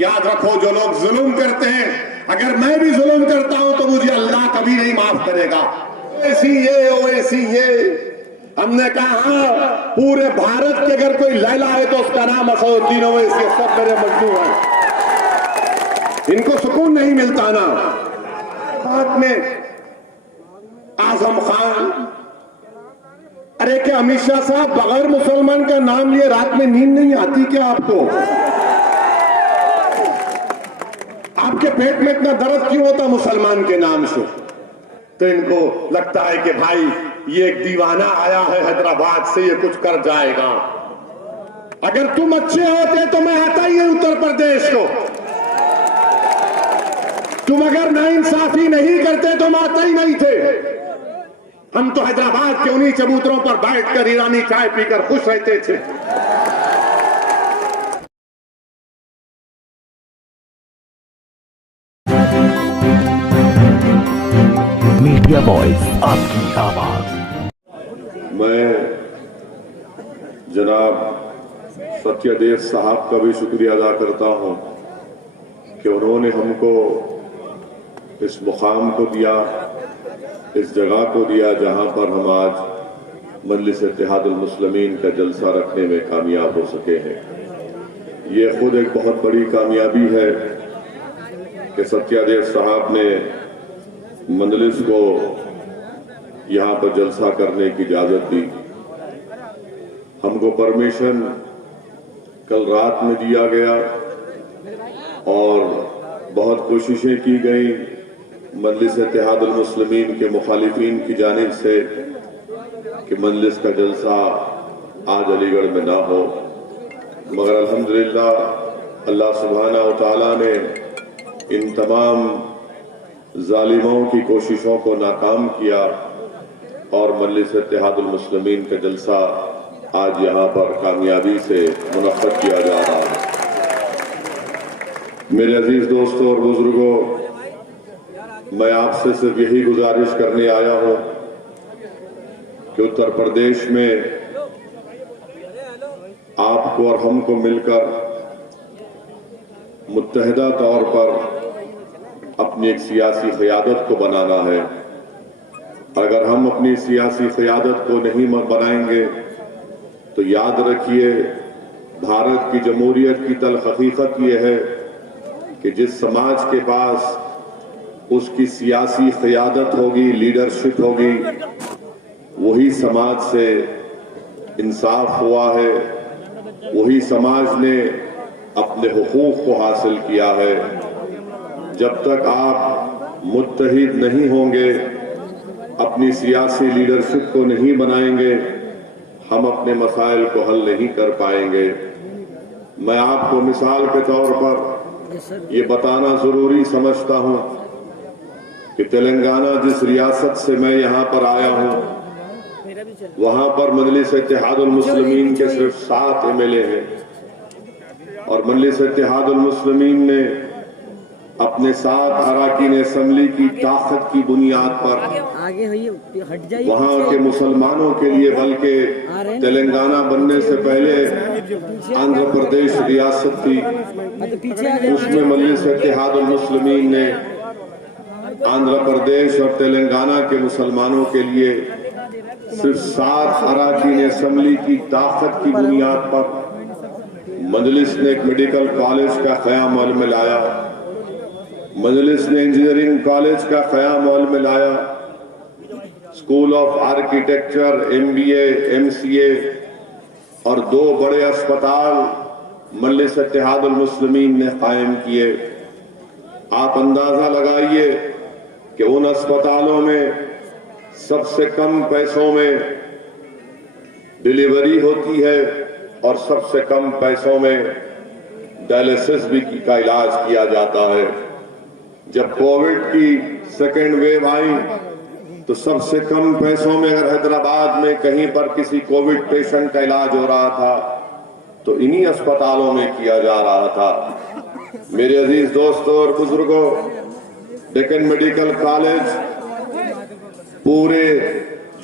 याद रखो, जो लोग जुल्म करते हैं, अगर मैं भी जुल्म करता हूं तो मुझे अल्लाह कभी नहीं माफ करेगा। ओवैसी ये हमने कहा पूरे भारत के अगर कोई लैला है तो उसका नाम असदुद्दीन ओवैसी, सब मेरे मजनू हैं। इनको सुकून नहीं मिलता ना। बाद में आजम खान, अरे क्या अमित शाह साहब बगैर मुसलमान का नाम लिए रात में नींद नहीं आती क्या आपको? आपके पेट में इतना दर्द क्यों होता मुसलमान के नाम से? तो इनको लगता है कि भाई ये एक दीवाना आया है हैदराबाद से, ये कुछ कर जाएगा। अगर तुम अच्छे होते तो मैं आता ही उत्तर प्रदेश को। तुम अगर नाइंसाफी नहीं करते तो हम आते ही नहीं थे। हम तो हैदराबाद के उन्हीं चबूतरों पर बैठकर ईरानी चाय पीकर खुश रहते थे। मीडिया वॉइस, आपकी आवाज। मैं जनाब सत्यदेव साहब का भी शुक्रिया अदा करता हूं कि उन्होंने हमको इस मुकाम को दिया, इस जगह को दिया जहां पर हम आज मजलिस इत्तेहादुल मुस्लिमीन का जलसा रखने में कामयाब हो सके हैं। ये खुद एक बहुत बड़ी कामयाबी है कि सत्यदेव साहब ने मजलिस को यहाँ पर जलसा करने की इजाजत दी। हमको परमिशन कल रात में दिया गया और बहुत कोशिशें की गई मजलिस इत्तेहादुल मुस्लिमीन के मुखालिफिन की जानिब से कि मजलिस का जलसा आज अलीगढ़ में ना हो, मगर अल्हम्दुलिल्लाह अल्लाह सुब्हानहू व तआला ने इन तमाम जालिमों की कोशिशों को नाकाम किया और मजलिस इत्तेहादुल मुस्लिमीन का जलसा आज यहाँ पर कामयाबी से मुनक्कद किया जा रहा है। मेरे अजीज दोस्तों और बुजुर्गों, मैं आपसे सिर्फ यही गुजारिश करने आया हूँ कि उत्तर प्रदेश में आपको और हमको मिलकर मुत्तहिदा तौर पर अपनी एक सियासी क़यादत को बनाना है। अगर हम अपनी सियासी क़यादत को नहीं बनाएंगे तो याद रखिए, भारत की जमहूरियत की तल्ख़ हकीकत यह है कि जिस समाज के पास उसकी सियासी क़यादत होगी, लीडरशिप होगी, वही समाज से इंसाफ हुआ है, वही समाज ने अपने हुकूक को हासिल किया है। जब तक आप मुत्तहिद नहीं होंगे, अपनी सियासी लीडरशिप को नहीं बनाएंगे, हम अपने मसाइल को हल नहीं कर पाएंगे। मैं आपको मिसाल के तौर पर ये बताना जरूरी समझता हूँ कि तेलंगाना जिस रियासत से मैं यहाँ पर आया हूँ, वहाँ पर मजलिस इत्तेहादुल मुस्लिमीन के सिर्फ 7 MLA हैं और मजलिस इत्तेहादुल मुस्लिमीन ने अपने 7 अराकीन असेंबली की ताकत की बुनियाद पर वहाँ के मुसलमानों के लिए, बल्कि तेलंगाना बनने से पहले आंध्र प्रदेश रियासत थी, उसमें मजलिस इत्तेहादुल मुस्लिमीन ने आंध्र प्रदेश और तेलंगाना के मुसलमानों के लिए सिर्फ 7 अराकीन असेंबली की ताकत की बुनियाद पर मजलिस ने एक मेडिकल कॉलेज का क़याम अमल में लाया, मजलिस ने इंजीनियरिंग कॉलेज का क़याम अमल में लाया, school of architecture, MBA, MCA और 2 बड़े अस्पताल मजलिस इत्तेहादुल मुस्लिमीन ने कायम किए। आप अंदाजा लगाइए कि उन अस्पतालों में सबसे कम पैसों में डिलीवरी होती है और सबसे कम पैसों में डायलिसिस भी का इलाज किया जाता है। जब कोविड की सेकेंड वेव आई तो सबसे कम पैसों में अगर हैदराबाद में कहीं पर किसी कोविड पेशेंट का इलाज हो रहा था तो इन्हीं अस्पतालों में किया जा रहा था। मेरे अजीज दोस्तों और बुजुर्गों, डेक्कन मेडिकल कॉलेज पूरे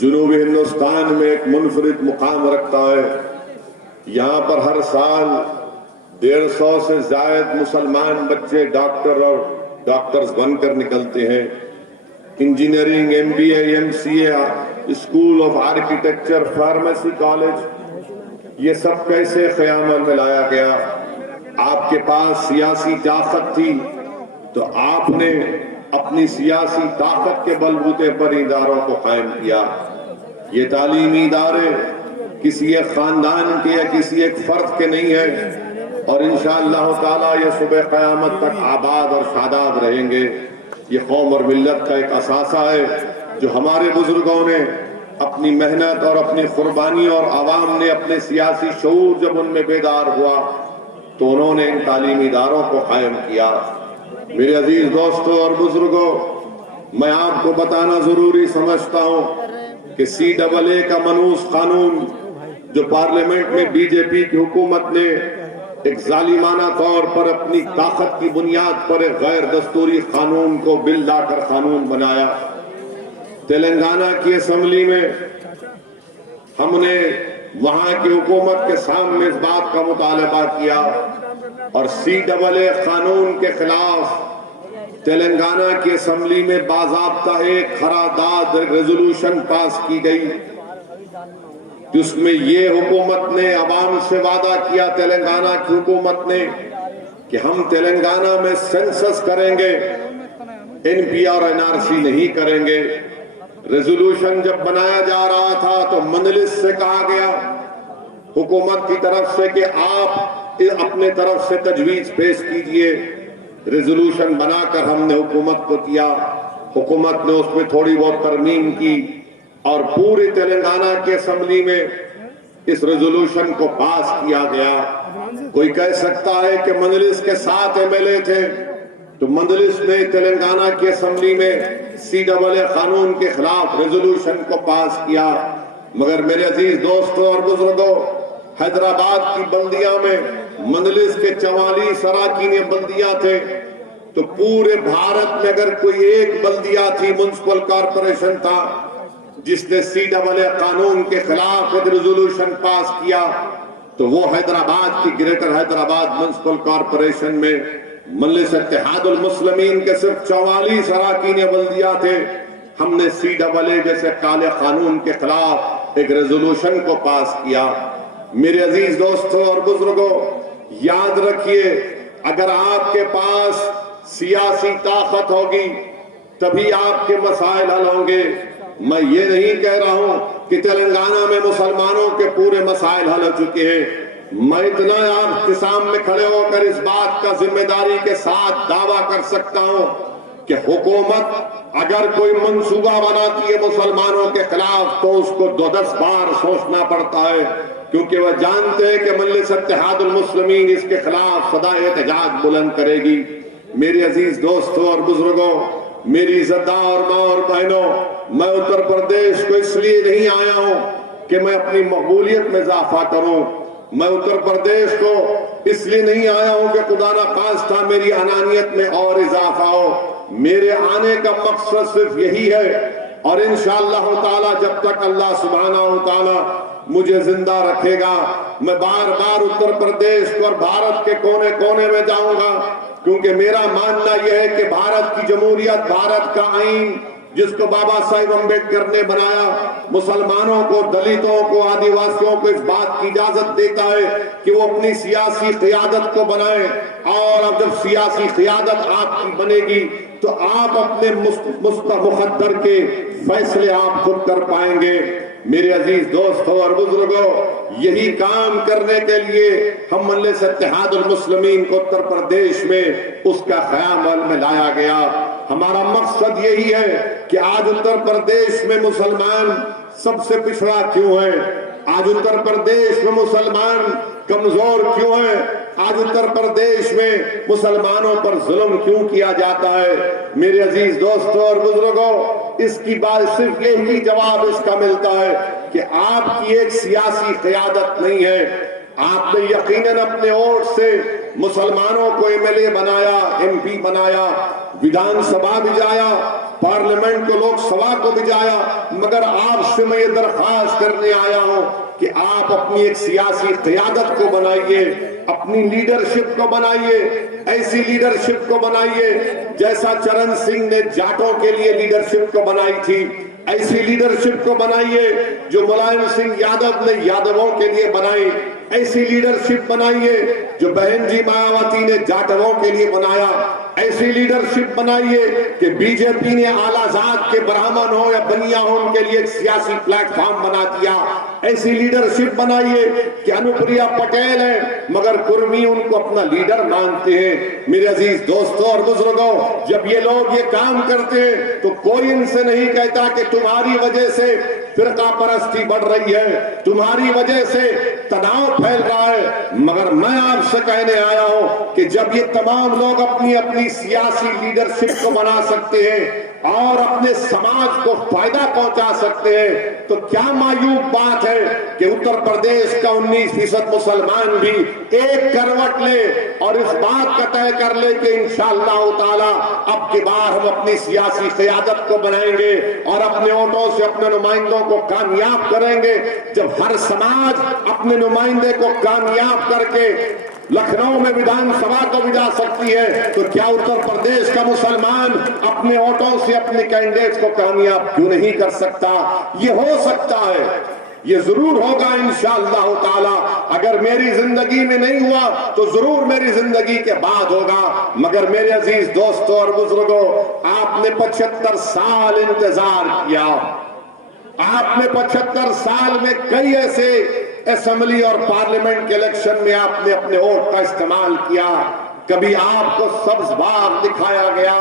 जुनूबी हिंदुस्तान में एक मुनफरिद मुकाम रखता है। यहाँ पर हर साल 150 से ज्यादा मुसलमान बच्चे डॉक्टर और डॉक्टर्स बनकर निकलते हैं। Engineering, MBA, MCA, school of architecture, pharmacy college, ये सब कैसे क़यामत में लाया गया? आपके पास सियासी ताकत थी तो आपने अपनी सियासी ताकत के बलबूते पर इदारों को कायम किया। ये तालीमी इदारे किसी एक खानदान के या किसी एक फर्द के नहीं है और इंशाअल्लाह ताला ये सुबह क़यामत तक आबाद और शादाब रहेंगे। ये कौम और मिल्लत का एक असासा है जो हमारे बुजुर्गों ने अपनी मेहनत और अपनी कुर्बानी और आवाम ने अपने सियासी शऊर जब उनमें बेदार हुआ तो उन्होंने इन तालीमी इदारों को कायम किया। मेरे अजीज दोस्तों और बुजुर्गों, मैं आपको बताना जरूरी समझता हूं कि CAA का मनूस कानून जो पार्लियामेंट में बीजेपी की हुकूमत ने एक जालिमाना तौर पर अपनी ताकत की बुनियाद पर एक गैर दस्तूरी कानून को बिल लाकर कानून बनाया। तेलंगाना की असेंबली में हमने वहां की हुकूमत के सामने इस बात का मुतालबा किया और CAA कानून के खिलाफ तेलंगाना की असेंबली में बाज़ाब्ता एक खरादाद रेजोल्यूशन पास की गई जिसमें ये हुकूमत ने अवाम से वादा किया, तेलंगाना की हुकूमत ने, कि हम तेलंगाना में सेंसस करेंगे, NP और NRC नहीं करेंगे। रेजोल्यूशन जब बनाया जा रहा था तो मंजलिस से कहा गया हुकूमत की तरफ से कि आप अपने तरफ से तजवीज पेश कीजिए। रेजोल्यूशन बनाकर हमने हुकूमत को दिया, हुकूमत ने उसमें थोड़ी बहुत तरमीम की और पूरी तेलंगाना की असेंबली में इस रेजोल्यूशन को पास किया गया। कोई कह सकता है कि मंजलिस के 7 MLA थे तो मंजलिस ने तेलंगाना की असेंबली में CAA कानून के खिलाफ रेजोल्यूशन को पास किया, मगर मेरे अजीज दोस्तों और बुजुर्गों, हैदराबाद की बल्दिया में मंजलिस के 44 अरकान बल्दिया थे तो पूरे भारत में अगर कोई एक बल्दिया थी, म्युनिसिपल कॉर्पोरेशन था जिसने CAA कानून के खिलाफ एक रेजोल्यूशन पास किया तो वो हैदराबाद की ग्रेटर हैदराबाद म्युनिसिपल कॉर्पोरेशन में मजलिस इत्तेहादुल मुस्लिमीन के सिर्फ 44 अरकान बल्दिया थे। हमने CAA जैसे काले कानून के खिलाफ एक रेजोल्यूशन को पास किया। मेरे अजीज दोस्तों और बुजुर्गों, याद रखिए, अगर आपके पास सियासी ताकत होगी तभी आपके मसाइल हल होंगे। मैं ये नहीं कह रहा हूं कि तेलंगाना में मुसलमानों के पूरे मसाइल हल हो चुके हैं। मैं इतना आपके सामने खड़े होकर इस बात का जिम्मेदारी के साथ दावा कर सकता हूं कि हुकूमत अगर कोई मंसूबा बनाती है मुसलमानों के खिलाफ तो उसको 2-10 बार सोचना पड़ता है, क्योंकि वह जानते हैं कि मजलिस इत्तेहादुल मुस्लिमीन इसके खिलाफ सदा एहतजाज बुलंद करेगी। मेरे अजीज दोस्तों और बुजुर्गों, मेरी इज्जतदार और माँ और बहनों, मैं उत्तर प्रदेश को इसलिए नहीं आया हूं कि मैं अपनी मकबूलियत में इजाफा करूं। मैं उत्तर प्रदेश को इसलिए नहीं आया हूं कि खुदा ना खास्ता मेरी अनानियत में और इजाफा हो। मेरे आने का मकसद सिर्फ यही है और इंशाअल्लाह ताला जब तक अल्लाह सुब्हानहू ताला मुझे जिंदा रखेगा, मैं बार बार उत्तर प्रदेश और भारत के कोने कोने में जाऊंगा, क्योंकि मेरा मानना यह है कि भारत की जमहूरियत, भारत का आईन जिसको बाबा साहेब अम्बेडकर ने बनाया, मुसलमानों को, दलितों को, आदिवासियों को इस बात की इजाजत देता है कि वो अपनी सियासी क़ियादत को बनाए। और अब जब सियासी क़ियादत आपकी बनेगी तो आप अपने मुक़द्दर के फैसले आप खुद कर पाएंगे। मेरे अजीज दोस्तों और बुजुर्गों, यही काम करने के लिए हम मजलिस इत्तेहादुल मुस्लिमीन को उत्तर प्रदेश में उसका क़याम में लाया गया। हमारा मकसद यही है कि आज उत्तर प्रदेश में मुसलमान सबसे पिछड़ा क्यों है, आज उत्तर प्रदेश में मुसलमान कमजोर क्यों है, आज उत्तर प्रदेश में मुसलमानों पर जुल्म क्यों किया जाता है। मेरे अजीज दोस्तों और बुजुर्गों, इसकी बात सिर्फ यही जवाब इसका मिलता है कि आपकी एक सियासी क़ियादत नहीं है। आपने यकीनन अपने वोट से मुसलमानों को MLA बनाया, MP बनाया, विधानसभा भिजाया, पार्लियामेंट को, लोकसभा को भिजाया, मगर आपसे मैं ये दरख्वास्त करने आया हूं कि आप अपनी एक सियासी क़ियादत को बनाइए, अपनी लीडरशिप को बनाइए, ऐसी लीडरशिप को बनाइए जैसा चरण सिंह ने जाटों के लिए लीडरशिप को बनाई थी। ऐसी लीडरशिप को बनाइए जो मुलायम सिंह यादव ने यादवों के लिए बनाई। ऐसी लीडरशिप बनाइए जो बहन जी मायावती ने जाटवों के लिए बनाया। ऐसी लीडरशिप बनाइए कि बीजेपी ने आलाजाद के ब्राह्मण हो या बनिया हो उनके लिए एक सियासी प्लेटफॉर्म बना दिया। ऐसी लीडरशिप बनाइए कि अनुप्रिया पटेल है मगर कुर्मी उनको अपना लीडर मानते हैं। मेरे अजीज दोस्तों और बुजुर्गों, जब ये लोग ये काम करते हैं तो कोई इनसे नहीं कहता कि तुम्हारी वजह से फिरका परस्ती बढ़ रही है, तुम्हारी वजह से तनाव फैल रहा है। मगर मैं आपसे कहने आया हूं कि जब ये तमाम लोग अपनी अपनी सियासी लीडरशिप को बना सकते हैं और अपने समाज को फायदा पहुंचा सकते हैं तो क्या मायूब बात है कि उत्तर प्रदेश का 19% मुसलमान भी एक करवट ले और इस बात का तय कर ले कि इंशाअल्लाह ताला अब की बार हम अपनी सियासी क़यादत को बनाएंगे और अपने वोटों से अपने नुमाइंदों को कामयाब करेंगे। जब हर समाज अपने नुमाइंदे को कामयाब करके लखनऊ में विधानसभा को भी जा सकती है तो क्या उत्तर प्रदेश का मुसलमान अपने वोटों से अपने कैंडिडेट्स को कामयाब क्यों नहीं कर सकता? ये हो सकता है, ये जरूर होगा इंशाअल्लाह ताला। अगर मेरी जिंदगी में नहीं हुआ तो जरूर मेरी जिंदगी के बाद होगा। मगर मेरे अजीज दोस्तों और बुजुर्गों, आपने 75 साल इंतजार किया। आपने 75 साल में कई ऐसे असेंबली और पार्लियामेंट के इलेक्शन में आपने अपने वोट का इस्तेमाल किया। कभी आपको सब्ज बाग दिखाया गया,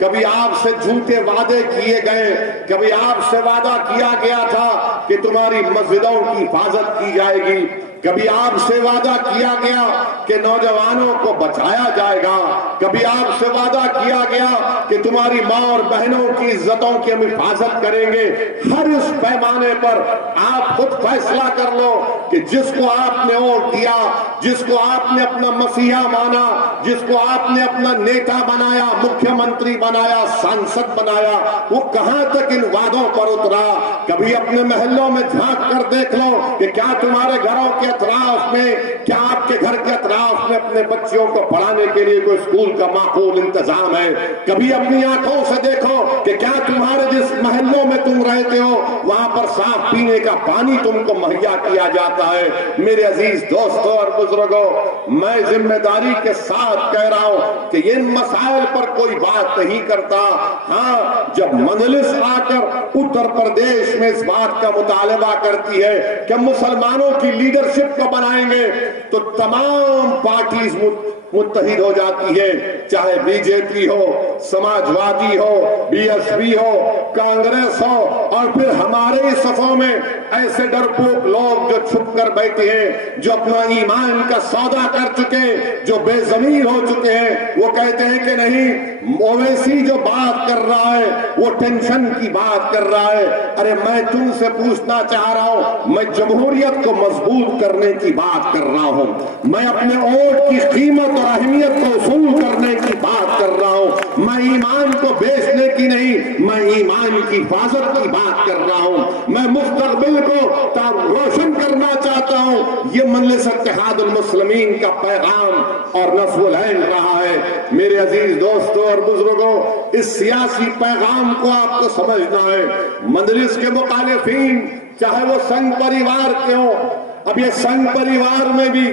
कभी आपसे झूठे वादे किए गए, कभी आपसे वादा किया गया था कि तुम्हारी मस्जिदों की हिफाजत की जाएगी, कभी आपसे वादा किया गया कि नौजवानों को बचाया जाएगा, कभी आपसे वादा किया गया कि तुम्हारी मां और बहनों की इज्जतों की हम हिफाजत करेंगे। हर इस पैमाने पर आप खुद फैसला कर लो कि जिसको आपने वोट दिया, जिसको आपने अपना मसीहा माना, जिसको आपने अपना नेता बनाया, मुख्यमंत्री बनाया, सांसद बनाया, वो कहां तक इन वादों पर उतरा? कभी अपने महलों में झांक कर देख लो कि क्या तुम्हारे घरों के अतराफ में, क्या आपके घर के अतराफ में अपने बच्चों को पढ़ाने के लिए कोई स्कूल का माकूल इंतजाम है? कभी अपनी आंखों से देखो कि क्या तुम्हारे जिस महलों में तुम रहते हो वहां पर साफ पीने का पानी तुमको मुहैया किया जाता है? मेरे अजीज दोस्तों और बुजुर्गों, मैं जिम्मेदारी के साथ कह रहा हूं कि इन मसाइल पर कोई बात नहीं करता। हाँ, जब मजलिस आकर उत्तर प्रदेश में इस बात का मुतालबा करती है कि मुसलमानों की लीडरशिप को बनाएंगे तो तमाम पार्टीज मुत्तहिद हो जाती है, चाहे बीजेपी हो, समाजवादी हो, बीएसपी हो, कांग्रेस हो, और फिर हमारे ही सफों में ऐसे डरपोक लोग जो छुप कर बैठे हैं, जो अपना ईमान का सौदा कर चुके, जो बेजमीन हो चुके हैं, वो कहते हैं कि नहीं, ओवैसी जो बात कर रहा है वो टेंशन की बात कर रहा है। अरे मैं तुमसे पूछना चाह रहा हूं, मैं जमहूरियत को मजबूत करने की बात कर रहा हूं, मैं अपने वोट की कीमत और अहमियत को उसूल करने की बात कर रहा हूं, मैं ईमान को बेचने की नहीं, मैं ईमान की हिफाजत की बात कर रहा हूं, मैं मुस्तकबिल को रोशन करना चाहता हूं। ये मजलिस इत्तेहादुल मुस्लिमीन का पैगाम और नस्बुल ऐन रहा है। मेरे अजीज दोस्तों और बुजुर्गों, इस सियासी पैगाम को आपको समझना है। मजलिस के मुखालिफीन चाहे वो संघ परिवार के हो, अब ये संघ परिवार में भी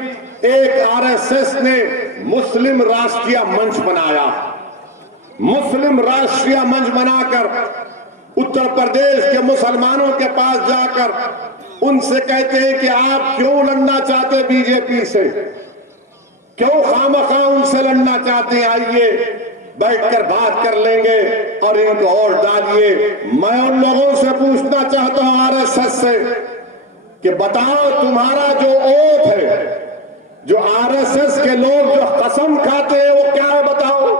एक आरएसएस ने मुस्लिम राष्ट्रीय मंच बनाया। मुस्लिम राष्ट्रीय मंच बनाकर उत्तर प्रदेश के मुसलमानों के पास जाकर उनसे कहते हैं कि आप क्यों लड़ना चाहते बीजेपी से, क्यों खामखा उनसे लड़ना चाहते हैं, आइए बैठकर बात कर लेंगे और इनको वोट डालिए। मैं उन लोगों से पूछना चाहता हूं आरएसएस से कि बताओ तुम्हारा जो ओथ है, जो आरएसएस के लोग जो कसम खाते हैं वो क्या है? बताओ,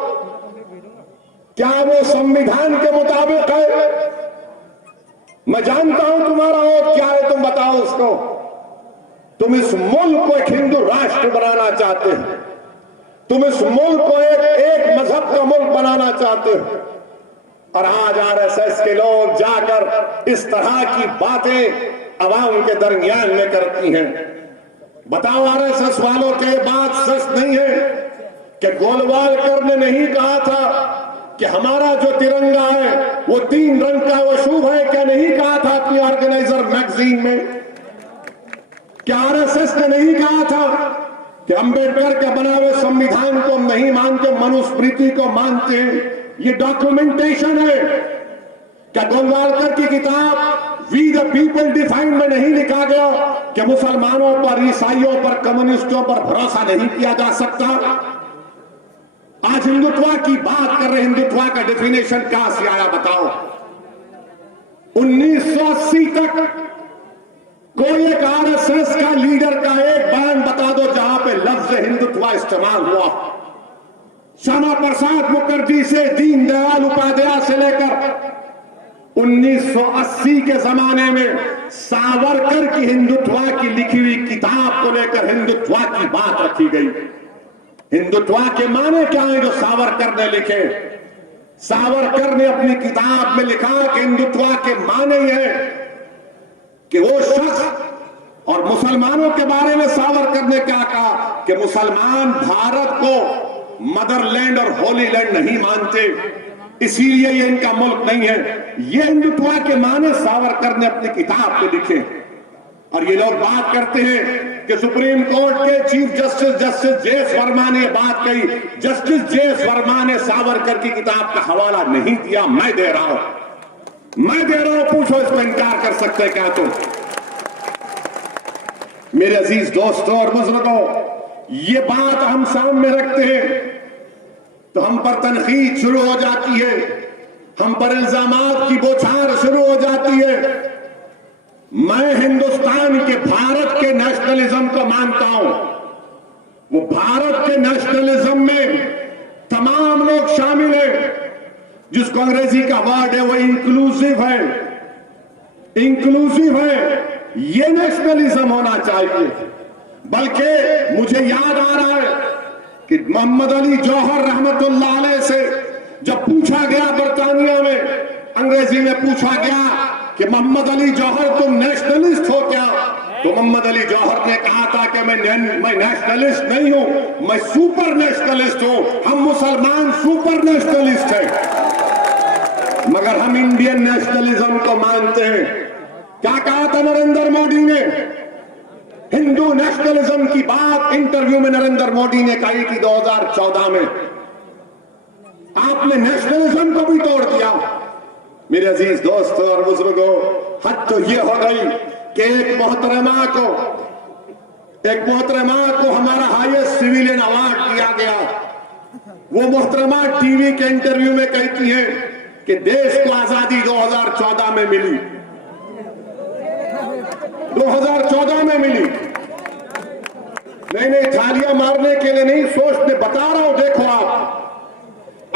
क्या वो संविधान के मुताबिक है? मैं जानता हूं तुम्हारा ओथ क्या है, तुम बताओ उसको। तुम इस मुल्क को एक हिंदू राष्ट्र बनाना चाहते हो, तुम इस मुल्क को एक मजहब का मुल्क बनाना चाहते हो, और आज आरएसएस के लोग जाकर इस तरह की बातें अवाम के दरमियान में करती हैं। बताओ आरएसएस वालों के बात सच नहीं है कि गोलवालकर ने नहीं कहा था कि हमारा जो तिरंगा है वो 3 रंग का वो शुभ है? क्या नहीं कहा था अपनी ऑर्गेनाइजर मैगजीन में? क्या आरएसएस ने नहीं कहा था कि अंबेडकर के बनाए हुए संविधान को हम नहीं मानते, मनुस्मृति को मानते हैं? ये डॉक्यूमेंटेशन है। क्या गोलवालकर की किताब वी द पीपल डिफाइन में नहीं लिखा गया कि मुसलमानों पर, ईसाइयों पर, कम्युनिस्टों पर भरोसा नहीं किया जा सकता? आज हिंदुत्व की बात कर रहे, हिंदुत्व का डेफिनेशन कहां से आया बताओ? 1980 तक कोई एक आरएसएस का लीडर का एक बयान बता दो जहां पे लफ्ज हिंदुत्व इस्तेमाल हुआ। श्यामा प्रसाद मुखर्जी से दीनदयाल उपाध्याय से लेकर 1980 के जमाने में सावरकर की हिंदुत्व की लिखी हुई किताब को लेकर हिंदुत्व की बात रखी गई। हिंदुत्व के माने क्या है जो सावरकर ने लिखे? सावरकर ने अपनी किताब में लिखा कि हिंदुत्व के माने है कि वो शख्स, और मुसलमानों के बारे में सावरकर ने क्या कहा कि मुसलमान भारत को मदरलैंड और होली लैंड नहीं मानते, इसीलिए ये इनका मुल्क नहीं है। ये हिंदुत्व के माने सावरकर ने अपनी किताब में लिखे। और ये लोग बात करते हैं कि सुप्रीम कोर्ट के चीफ जस्टिस जे.एस. वर्मा ने बात कही। Justice JS. वर्मा ने सावरकर की किताब का हवाला नहीं दिया, मैं दे रहा हूं, पूछो इसको इनकार कर सकते क्या तुम? मेरे अजीज दोस्तों और बुजुर्गों, ये बात हम सामने रखते हैं तो हम पर तनकीद शुरू हो जाती है, हम पर इल्जामात की बौछार शुरू हो जाती है। मैं हिंदुस्तान के, भारत के नेशनलिज्म को मानता हूं। वो भारत के नेशनलिज्म में तमाम लोग शामिल हैं, जिसको अंग्रेजी का वर्ड है वो इंक्लूसिव है। इंक्लूसिव है, ये नेशनलिज्म होना चाहिए। बल्कि मुझे याद आ रहा है कि मोहम्मद अली जौहर रहमतुल्लाह अलैह से जब पूछा गया बरतानिया में, अंग्रेजी में पूछा गया कि मोहम्मद अली जौहर तुम नेशनलिस्ट हो क्या? तो मोहम्मद अली जौहर ने कहा था कि मैं नेशनलिस्ट नहीं हूं, मैं सुपर नेशनलिस्ट हूं। हम मुसलमान सुपर नेशनलिस्ट हैं, मगर हम इंडियन नेशनलिज्म को मानते हैं। क्या कहा था नरेंद्र मोदी ने? हिंदू नेशनलिज्म की बात इंटरव्यू में नरेंद्र मोदी ने कही थी 2014 में। आपने नेशनलिज्म को भी तोड़ दिया। मेरे अजीज दोस्तों और बुजुर्गों, हद तो ये हो गई कि एक मोहतरमा को हमारा हाईएस्ट सिविलियन अवार्ड दिया गया। वो मोहतरमा टीवी के इंटरव्यू में कहती हैं कि देश को आजादी 2014 में मिली, 2014 में मिली। नहीं, थालियां मारने के लिए नहीं, सोचने बता रहा हूं। देखो आप,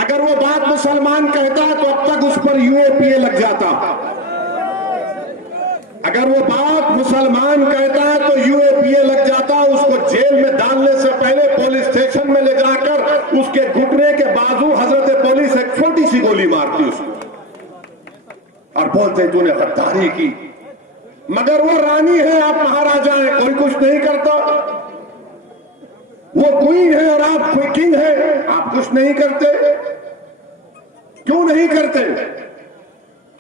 अगर वो बात मुसलमान कहता तो अब तक उस पर यूएपीए लग जाता। अगर वो बात मुसलमान कहता है तो यूएपीए लग जाता, उसको जेल में डालने से पहले पुलिस स्टेशन में ले जाकर उसके घुटने के बाजू हजरत पुलिस एक छोटी सी गोली मारती उसको और बोलते तूने गद्दारी की। मगर वो रानी है, आप महाराजा हैं, कोई कुछ नहीं करता। वो क्वीन है और आप किंग है, आप कुछ नहीं करते। क्यों नहीं करते?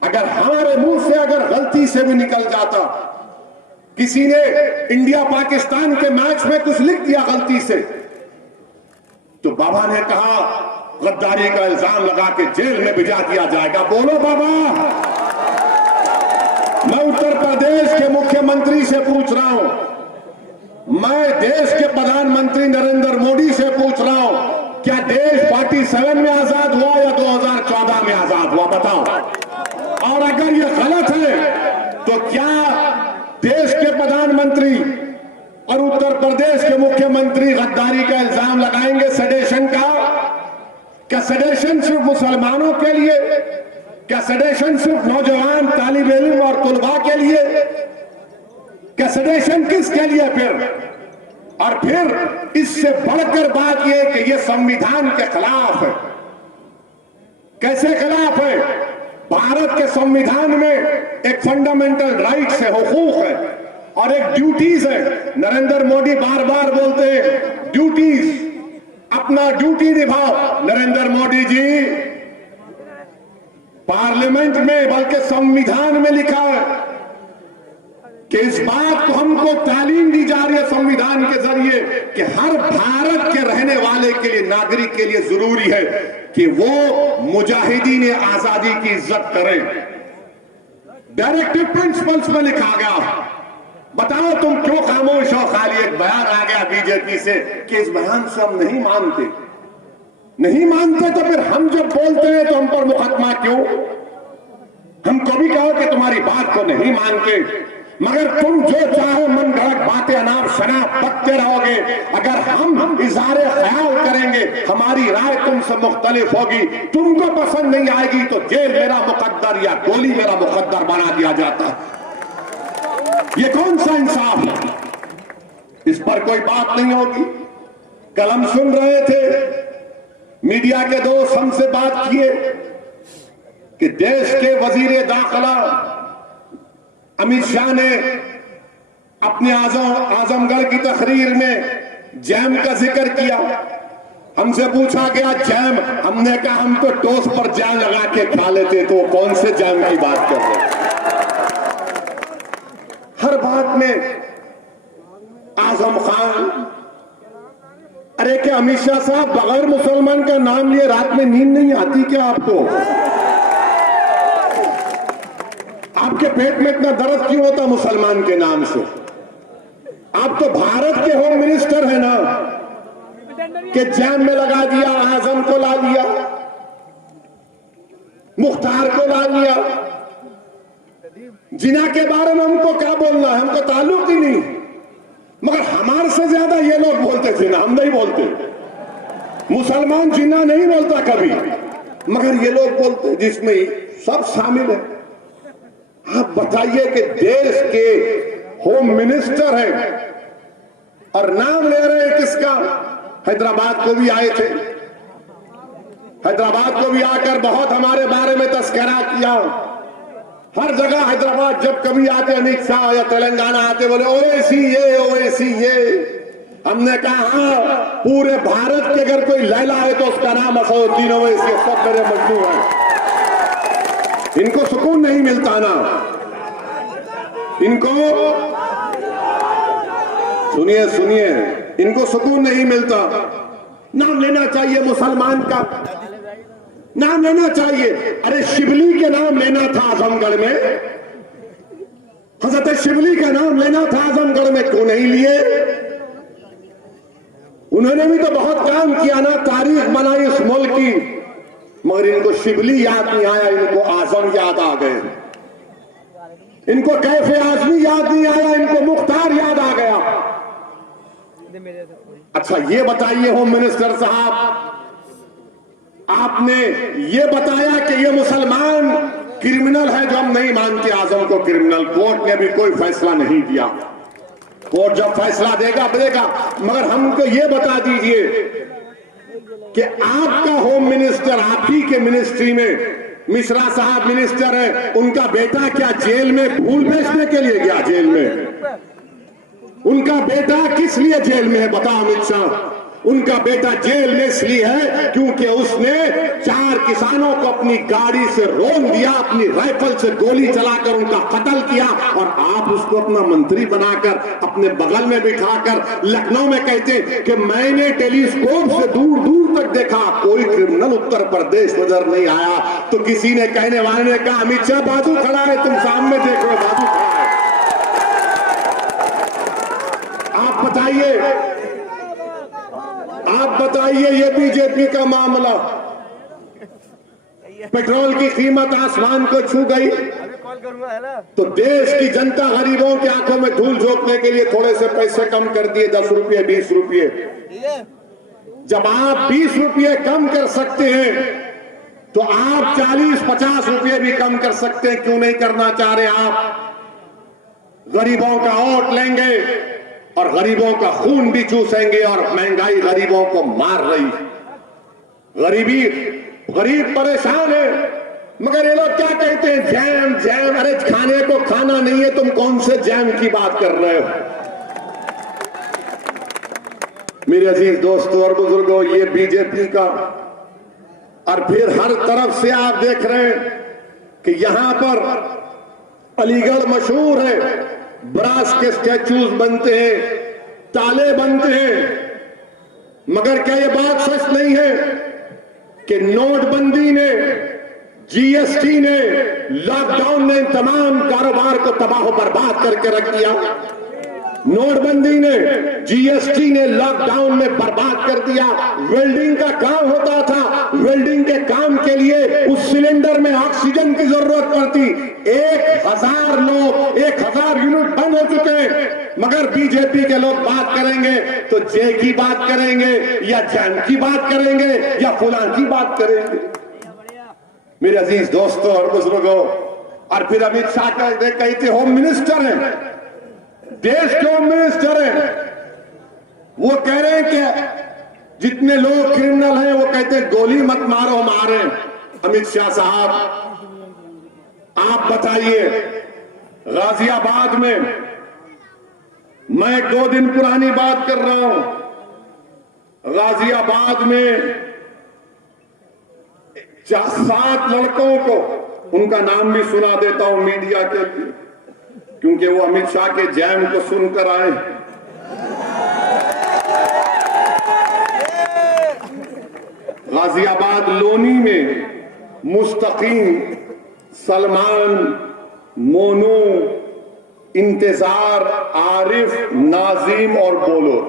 अगर हमारे मुंह से अगर गलती से भी निकल जाता, किसी ने इंडिया पाकिस्तान के मैच में कुछ लिख दिया गलती से, तो बाबा ने कहा गद्दारी का इल्जाम लगा के जेल में भिजा दिया जाएगा। बोलो बाबा। मैं उत्तर प्रदेश के मुख्यमंत्री से पूछ रहा हूं, मैं देश के प्रधानमंत्री नरेंद्र मोदी से पूछ रहा हूं, क्या देश 47 में आजाद हुआ या 2014 में आजाद हुआ? बताओ। और अगर ये गलत है तो क्या देश के प्रधानमंत्री और उत्तर प्रदेश के मुख्यमंत्री गद्दारी का इल्जाम लगाएंगे सेडेशन का? क्या सेडेशन सिर्फ मुसलमानों के लिए? क्या सेडेशन सिर्फ नौजवान तालिब इल्म और तुलबा के लिए? क्या सेडेशन किसके लिए फिर? और फिर इससे बढ़कर बात यह कि यह संविधान के खिलाफ है। कैसे खिलाफ है? भारत के संविधान में एक फंडामेंटल राइट्स है, हुकूक है। और एक ड्यूटीज है। नरेंद्र मोदी बार बार बोलते हैं ड्यूटीज, अपना ड्यूटी निभाओ। नरेंद्र मोदी जी, पार्लियामेंट में बल्कि संविधान में लिखा है कि इस बात को हमको तालीम दी जा रही है संविधान के जरिए कि हर भारत के रहने वाले के लिए, नागरिक के लिए जरूरी है कि वो मुजाहिदीन आजादी की इज्जत करें। डायरेक्टिव प्रिंसिपल्स में लिखा गया। बताओ तुम क्यों खामोश हो? खाली एक बयान आ गया बीजेपी से कि इस बयान से हम नहीं मानते। नहीं मानते तो फिर हम जब बोलते हैं तो हम पर मुकदमा क्यों? हम कभी कहो कि तुम्हारी बात को नहीं मानते, मगर तुम जो चाहो मन गढ़ंत बातें अनाप शनाप बकते रहोगे। अगर हम इज़हारे ख्याल करेंगे, हमारी राय तुमसे मुख्तलिफ होगी, तुमको पसंद नहीं आएगी तो जेल मेरा मुकद्दर या गोली मेरा मुकद्दर बना दिया जाता। ये कौन सा इंसाफ है? इस पर कोई बात नहीं होगी। कल हम सुन रहे थे, मीडिया के दोस्त हमसे बात किए कि देश के वजीर दाखिला अमित शाह ने अपने आजमगढ़ की तकरीर में जैम का जिक्र किया। हमसे पूछा गया जैम, हमने कहा हम तो टोस्ट पर जैम लगा के खा लेते, तो कौन से जैम की बात कर रहे हैं? हर बात में आजम खान। अरे क्या अमित शाह साहब, बगैर मुसलमान का नाम लिए रात में नींद नहीं आती क्या आपको? आपके पेट में इतना दर्द क्यों होता मुसलमान के नाम से? आप तो भारत के होम मिनिस्टर है ना, कि जैम में लगा दिया, आजम को ला लिया, मुख्तार को ला लिया। जिना के बारे में हमको क्या बोलना है? हमको ताल्लुक ही नहीं। मगर हमारे से ज्यादा ये लोग बोलते थे ना, हम नहीं बोलते। मुसलमान जिन्ना नहीं बोलता कभी, मगर ये लोग बोलते, जिसमें सब शामिल है। आप बताइए कि देश के होम मिनिस्टर है और नाम ले रहे हैं किसका? हैदराबाद को भी आए थे, हैदराबाद को भी आकर बहुत हमारे बारे में तस्करा किया। हर जगह हैदराबाद जब कभी आते अमित शाह या तेलंगाना आते, बोले ओवैसी ये, ओवैसी ये। हमने कहा हाँ, पूरे भारत के अगर कोई लैला है तो उसका नाम असदुद्दीन ओवैसी, सब मेरे मजदूर हैं। इनको सुकून नहीं मिलता ना, इनको सुनिए सुनिए, इनको सुकून नहीं मिलता। नाम लेना चाहिए मुसलमान का, नाम लेना चाहिए। अरे शिबली के नाम लेना था आजमगढ़ में, हजरत शिबली का नाम लेना था आजमगढ़ में, क्यों नहीं लिए? उन्होंने भी तो बहुत काम किया ना, तारीख बनाई इस मुल्क की, मगर इनको शिबली याद नहीं आया, इनको आजम याद आ गए। इनको कैफे आजमी याद नहीं आया, इनको मुख्तार याद आ गया। अच्छा ये बताइए होम मिनिस्टर साहब, आपने ये बताया कि ये मुसलमान क्रिमिनल है जो हम नहीं मानते आजम को क्रिमिनल। कोर्ट ने भी कोई फैसला नहीं दिया, कोर्ट जब फैसला देगा देगा, मगर हमको ये बता दीजिए कि आपका होम मिनिस्टर, आप ही के मिनिस्ट्री में मिश्रा साहब मिनिस्टर है, उनका बेटा क्या जेल में फूल बेचने के लिए गया? जेल में उनका बेटा किस लिए जेल में है बताओ अमित शाह? उनका बेटा जेल में इसलिए है क्योंकि उसने 4 किसानों को अपनी गाड़ी से रोक दिया, अपनी राइफल से गोली चलाकर उनका कत्ल किया, और आप उसको अपना मंत्री बनाकर अपने बगल में बिठाकर लखनऊ में कहते कि मैंने टेलीस्कोप से दूर दूर तक देखा, कोई क्रिमिनल उत्तर प्रदेश नजर नहीं आया। तो किसी ने, कहने वाले ने कहा अमित शाह बाजू खड़ा है, तुम सामने देख रहे हो बाजू खड़ा है। आप बताइए ये बीजेपी का मामला, पेट्रोल की कीमत आसमान को छू गई तो देश की जनता गरीबों की आंखों में धूल झोंकने के लिए थोड़े से पैसे कम कर दिए, 10 रुपये 20 रुपये। जब आप 20 रुपये कम कर सकते हैं तो आप 40-50 रुपये भी कम कर सकते हैं, क्यों नहीं करना चाह रहे आप? गरीबों का वोट लेंगे और गरीबों का खून भी चूसेंगे, और महंगाई गरीबों को मार रही। गरीब परेशान है, मगर ये लोग क्या कहते हैं, जैम जैम। अरे खाने को खाना नहीं है, तुम कौन से जैम की बात कर रहे हो? मेरे अजीज दोस्तों और बुजुर्गों, ये बीजेपी का, और फिर हर तरफ से आप देख रहे हैं कि यहां पर अलीगढ़ मशहूर है, ब्रास के स्टैचूज बनते हैं, ताले बनते हैं। मगर क्या ये बात सच नहीं है कि नोटबंदी ने, जीएसटी ने, लॉकडाउन ने तमाम कारोबार को तबाह बर्बाद करके रख दिया? नोटबंदी ने, जीएसटी ने लॉकडाउन में बर्बाद कर दिया। वेल्डिंग का काम होता था, वेल्डिंग के काम के लिए उस सिलेंडर में ऑक्सीजन की जरूरत पड़ती। 1000 लोग, 1000 यूनिट बंद हो चुके हैं। मगर बीजेपी के लोग बात करेंगे तो जे की बात करेंगे, या जैम की बात करेंगे, या फुलां की बात करेंगे। मेरे अजीज दोस्तों और बुजुर्गों, और फिर अमित शाह कहते होम मिनिस्टर हैं, देश के होम मिनिस्टर हैं, वो कह रहे हैं कि जितने लोग क्रिमिनल हैं वो कहते हैं गोली मत मारो, हम आ रहे हैं। अमित शाह साहब, आप बताइए, गाजियाबाद में, मैं 2 दिन पुरानी बात कर रहा हूं, गाजियाबाद में 7 लड़कों को, उनका नाम भी सुना देता हूं मीडिया के लिए, क्योंकि वो अमित शाह के जैम को सुनकर आए। गाजियाबाद लोनी में मुस्तकीम, सलमान, मोनू, इंतजार, आरिफ, नाजिम और बोलो,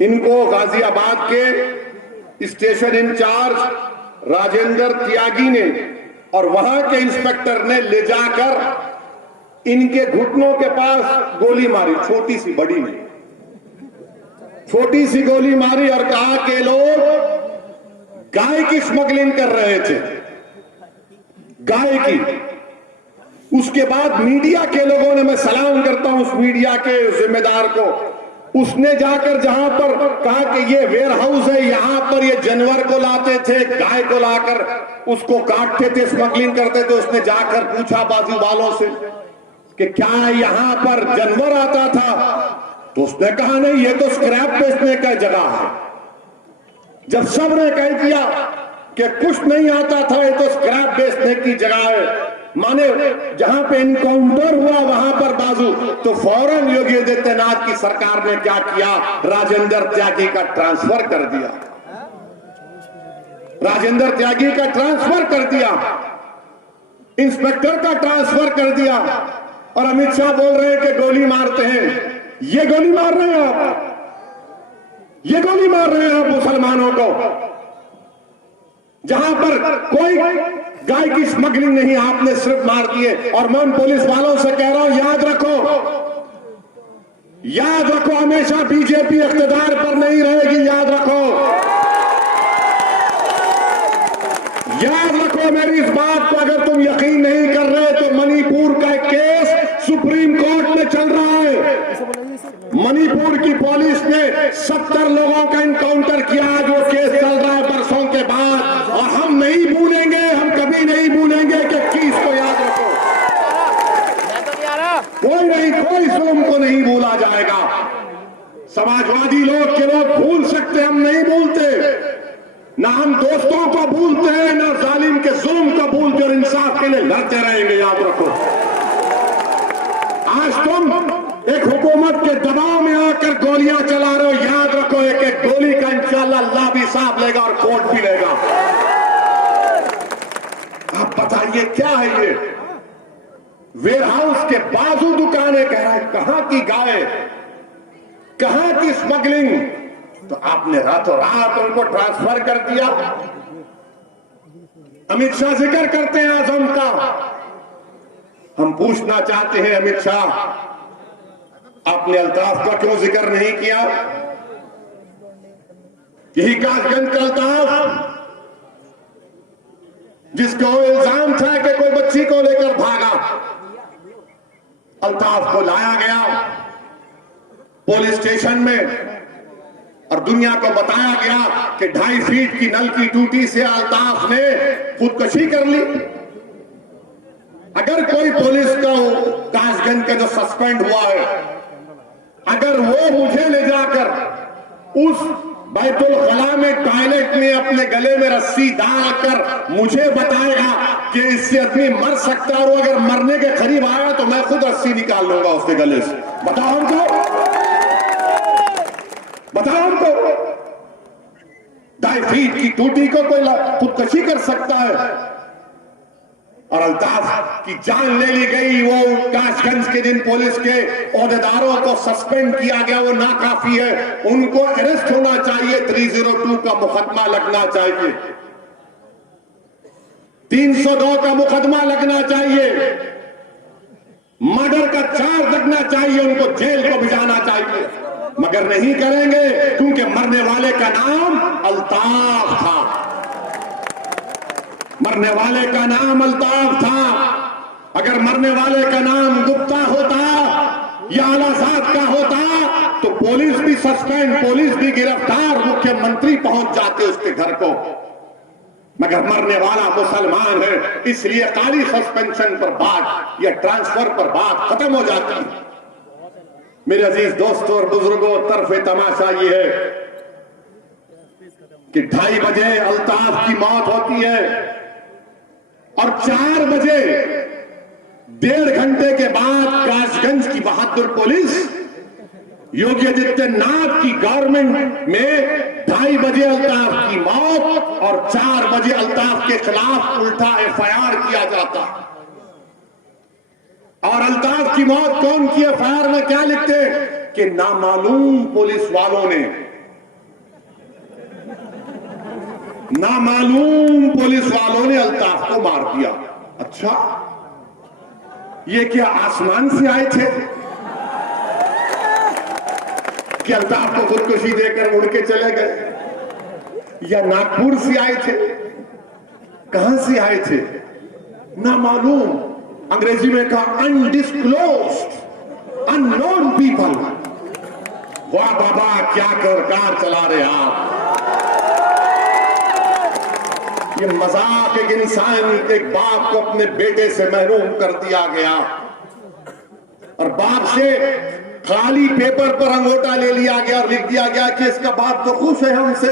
इनको गाजियाबाद के स्टेशन इंचार्ज राजेंद्र त्यागी ने और वहां के इंस्पेक्टर ने ले जाकर इनके घुटनों के पास गोली मारी, छोटी सी, बड़ी नहीं, छोटी सी गोली मारी और कहा कि लोग गाय की स्मगलिंग कर रहे थे, गाय की। उसके बाद मीडिया के लोगों ने, मैं सलाम करता हूं उस मीडिया के जिम्मेदार को, उसने जाकर जहां पर कहा कि ये वेयर हाउस है, यहां पर ये जानवर को लाते थे, गाय को लाकर उसको काटते थे, स्मगलिंग करते थे। उसने जाकर पूछा बाजू वालों से कि क्या यहां पर जानवर आता था? तो उसने कहा नहीं, ये तो स्क्रैप बेचने का जगह है। जब सबने कह दिया कि कुछ नहीं आता था, ये तो स्क्रैप बेचने की जगह है, माने जहां पे इनकाउंटर हुआ वहां पर बाजू, तो फौरन योगी आदित्यनाथ की सरकार ने क्या किया, राजेंद्र त्यागी का ट्रांसफर कर दिया, राजेंद्र त्यागी का ट्रांसफर कर दिया, इंस्पेक्टर का ट्रांसफर कर दिया। और अमित शाह बोल रहे हैं कि गोली मारते हैं। ये गोली मार रहे हैं आप, ये गोली मार रहे हैं आप मुसलमानों को, जहां पर कोई गाय की स्मगलिंग नहीं, आपने सिर्फ मार दिए। और मैं पुलिस वालों से कह रहा हूं, याद रखो, याद रखो, हमेशा बीजेपी इख्तिदार पर नहीं रहेगी, याद रखो, याद रखो मेरी इस बात को। अगर तुम यकीन नहीं कर रहे तो मणिपुर का एक केस सुप्रीम कोर्ट में चल रहा है। मणिपुर की पुलिस ने 70 लोगों का इनकाउंटर किया, आज वो केस चल रहा है बरसों के बाद, और हम नहीं भूलेंगे, हम कभी नहीं भूलेंगे कि किस को, याद रखो, कोई नहीं, कोई जुल्म को नहीं भूला जाएगा। समाजवादी लोग के लोग भूल सकते, हम नहीं भूलते, ना हम दोस्तों को भूलते हैं, ना जालिम के जुल्म को भूलते, और इंसाफ के लिए लड़ते रहेंगे, याद रखो। आज तुम एक हुकूमत के दबाव में आकर गोलियां चला रहे हो, याद रखो, एक एक गोली का इंशाअल्लाह अल्लाह भी हिसाब लेगा और कोर्ट भी लेगा। आप बताइए क्या है ये? वेयरहाउस के बाजू दुकानें कह रहा है, कहां की गाय, कहां की स्मगलिंग? तो आपने रातों रात उनको ट्रांसफर कर दिया। अमित शाह जिक्र करते हैं आजम का, हम पूछना चाहते हैं अमित शाह, आपने अल्ताफ का क्यों जिक्र नहीं किया? यही कासगंज का अल्ताफ जिसको इल्जाम था कि कोई बच्ची को लेकर भागा, अल्ताफ को लाया गया पुलिस स्टेशन में, और दुनिया को बताया गया कि 2.5 फीट की नल की टूटी से अल्ताफ ने खुदकुशी कर ली। अगर कोई पुलिस का कासगंज का जो सस्पेंड हुआ है, अगर वो मुझे ले जाकर उस बैतुल खला में टॉयलेट में अपने गले में रस्सी डालकर मुझे बताएगा कि इससे आदमी मर सकता है, और वो अगर मरने के करीब आया तो मैं खुद रस्सी निकाल लूंगा उसके गले से। बताओ हमको, बताओ हमको 2.5 फीट की टूटी को कोई खुदकुशी कर सकता है? और अल्ताफ की जान ले ली गई। वो कासगंज के जिन पुलिस के ओहदेदारों को सस्पेंड किया गया वो नाकाफी है, उनको अरेस्ट होना चाहिए, 302 का मुकदमा लगना चाहिए, 302 का मुकदमा लगना चाहिए, मर्डर का चार्ज लगना चाहिए, उनको जेल को भिजाना चाहिए। मगर नहीं करेंगे क्योंकि मरने वाले का नाम अल्ताफ था, मरने वाले का नाम अल्ताफ था। अगर मरने वाले का नाम गुप्ता होता या आलाजाद का होता तो पुलिस भी सस्पेंड, पुलिस भी गिरफ्तार, मुख्यमंत्री पहुंच जाते उसके घर को। मगर मरने वाला मुसलमान है, इसलिए खाली सस्पेंशन पर बात या ट्रांसफर पर बात खत्म हो जाती है। मेरे अजीज दोस्तों और बुजुर्गों, तरफे तमाशा ये है कि 2:30 बजे अल्ताफ की मौत होती है और 4 बजे 1.5 घंटे के बाद कासगंज की बहादुर पुलिस योगी आदित्यनाथ की गवर्नमेंट में 2:30 बजे अल्ताफ की मौत और 4 बजे अल्ताफ के खिलाफ उल्टा FIR किया जाता। और अल्ताफ की मौत कौन की? FIR में क्या लिखते कि नामालूम पुलिस वालों ने, नामालूम पुलिस वालों ने अल्ताफ को मार दिया। अच्छा, ये क्या आसमान से आए थे कि अल्ताफ को खुदकुशी देकर उड़ के चले गए, या नागपुर से आए थे? कहां से आए थे? नामालूम, अंग्रेजी में कहा अनडिस्क्लोज्ड, अननोन पीपल। वाह बाबा, क्या कार चला रहे आप। ये मजाक, एक इंसान, एक बाप को अपने बेटे से महरूम कर दिया गया और बाप से खाली पेपर पर अंगूठा ले लिया गया और लिख दिया गया कि इसका बाप तो खुश है हमसे।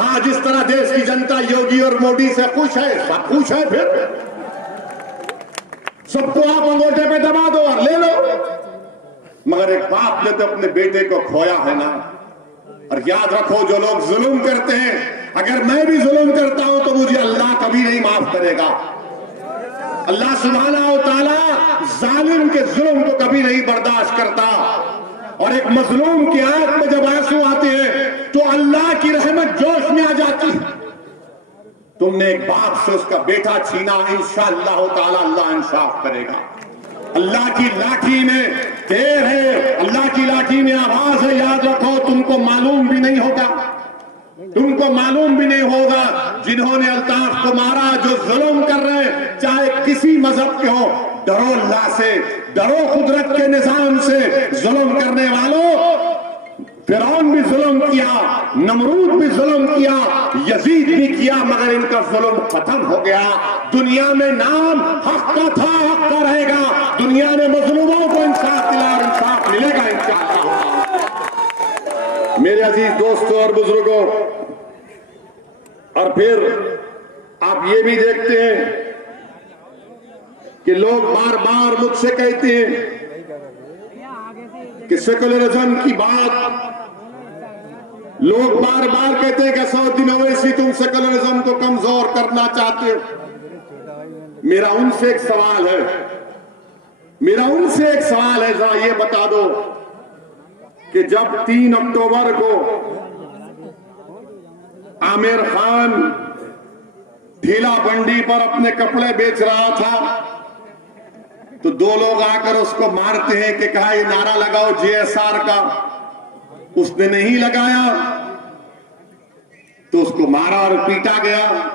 हाँ, जिस तरह देश की जनता योगी और मोदी से खुश है, सब खुश है, फिर सबको आप अंगूठे पे दबा दो और ले लो। मगर एक बाप ने तो अपने बेटे को खोया है ना। और याद रखो, जो लोग जुल्म करते हैं, अगर मैं भी जुल्म करता हूं तो मुझे अल्लाह कभी नहीं माफ करेगा। अल्लाह सुब्हानहू व तआला जालिम के जुल्म को कभी नहीं बर्दाश्त करता। और एक मजलूम की आंख में जब आंसू आते हैं तो अल्लाह की रहमत जोश में आ जाती है। तुमने एक बाप से उसका बेटा छीना, इंशाअल्लाह ताला अल्लाह इंसाफ करेगा। अल्लाह की लाठी में देर है, अल्लाह की लाठी में आवाज है, याद रखो। तुमको मालूम भी नहीं होगा, तुमको मालूम भी नहीं होगा जिन्होंने अल्ताफ को मारा, जो जुल्म कर रहे हैं, चाहे किसी मजहब के हो। डरो अल्लाह से, डरो कुदरत के निजाम से। जुल्म करने वालों, फिरौन भी जुल्म किया, नमरूद भी जुल्म किया, यजीद भी किया, मगर इनका जुल्म खत्म हो गया। दुनिया में नाम हक का था, हक का रहेगा। दुनिया ने मजलूमों को इंसाफ दिला और इंसाफ मिलेगा इंशाअल्लाह। मेरे अजीज दोस्तों और बुजुर्गों, और फिर आप ये भी देखते हैं कि लोग बार बार मुझसे कहते हैं कि सेकुलरिज्म की बात, लोग बार बार कहते हैं कि असदुद्दीन ओवैसी तुम सेकुलरिज्म को कमजोर करना चाहते हो। मेरा उनसे एक सवाल है, जरा ये बता दो कि जब 3 अक्टूबर को आमिर खान ढीला बंडी पर अपने कपड़े बेच रहा था तो 2 लोग आकर उसको मारते हैं कि कहा ये नारा लगाओ JSR का, उसने नहीं लगाया तो उसको मारा और पीटा गया।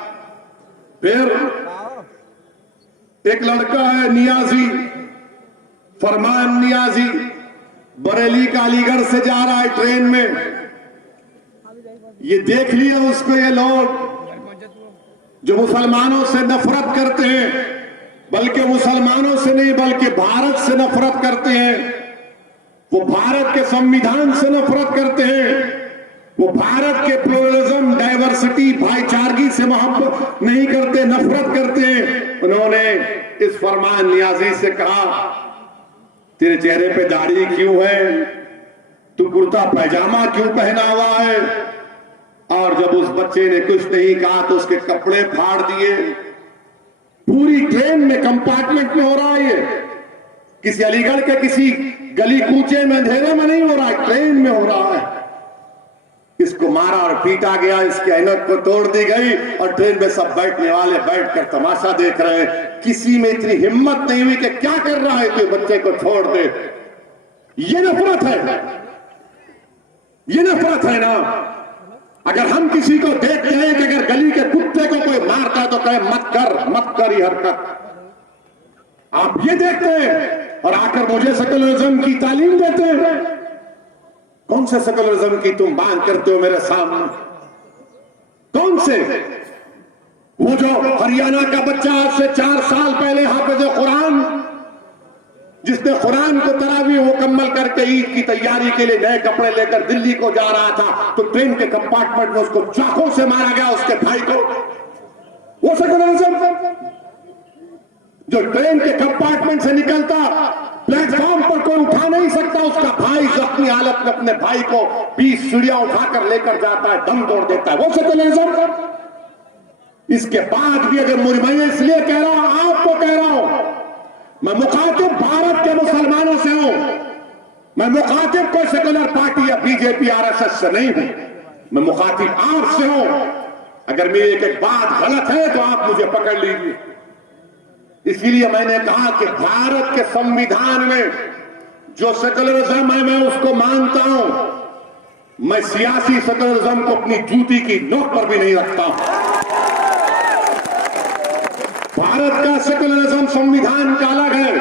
फिर एक लड़का है नियाजी, फरमान नियाजी, बरेली का अलीगढ़ से जा रहा है ट्रेन में, ये देख लिए उसको ये लोग जो मुसलमानों से नफरत करते हैं, बल्कि मुसलमानों से नहीं बल्कि भारत से नफरत करते हैं, वो भारत के संविधान से नफरत करते हैं, वो भारत के प्लुरलिज्म, डाइवर्सिटी, भाईचारगी से मोहब्बत नहीं करते, नफरत करते हैं। उन्होंने इस फरमान नियाजी से कहा, तेरे चेहरे पे दाढ़ी क्यों है, तू कुर्ता पैजामा क्यों पहना हुआ है? और जब उस बच्चे ने कुछ नहीं कहा तो उसके कपड़े फाड़ दिए। पूरी ट्रेन में कंपार्टमेंट में हो रहा है, ये किसी अलीगढ़ के किसी गली कूचे में अंधेरे में नहीं हो रहा है, ट्रेन में हो रहा है। इसको मारा और पीटा गया, इसकी ऐनक को तोड़ दी गई और ट्रेन में सब बैठने वाले बैठकर तमाशा देख रहे हैं। किसी में इतनी हिम्मत नहीं हुई कि क्या कर रहा है तो बच्चे को छोड़ दे। ये नफरत है, ये नफरत है ना। अगर हम किसी को देखते हैं कि अगर गली के कुत्ते को कोई मारता है तो कहे मत कर ये हरकत। आप ये देखते हैं और आकर मुझे सेकुलरिज्म की तालीम देते हैं। कौन से सेकुलरिज्म की तुम बात करते हो मेरे सामने? कौन से? वो जो हरियाणा का बच्चा आज से 4 साल पहले हाफिज कुरान, जिसने कुरान को तरावी मुकम्मल करके ईद की तैयारी के लिए नए कपड़े लेकर दिल्ली को जा रहा था, तो ट्रेन के कंपार्टमेंट में उसको चाकू से मारा गया, उसके भाई को। वो सेकुलरिज्म जो ट्रेन के कंपार्टमेंट से निकलता, प्लेटफॉर्म पर कोई उठा नहीं सकता, उसका भाई जख्मी हालत में अपने भाई को 20 सीढ़ियां उठाकर लेकर जाता है, दम तोड़ देता है। वो सेकुलरिज्म। इसके बाद भी अगर मैं इसलिए कह रहा हूं, आपको कह रहा हूं, मैं मुखातिब भारत के मुसलमानों से हूं, मैं मुखातिब कोई सेकुलर पार्टी या बीजेपी आरएसएस से नहीं हूं, मैं मुखातिब आपसे हूं। अगर मेरी एक बात गलत है तो आप मुझे पकड़ लीजिए। इसीलिए मैंने कहा कि भारत के संविधान में जो सेकुलरिज्म है मैं उसको मानता हूं। मैं सियासी सेकुलरिज्म को अपनी जूती की नोक पर भी नहीं रखता हूं। भारत का सेकुलरिज्म संविधान का अलग है,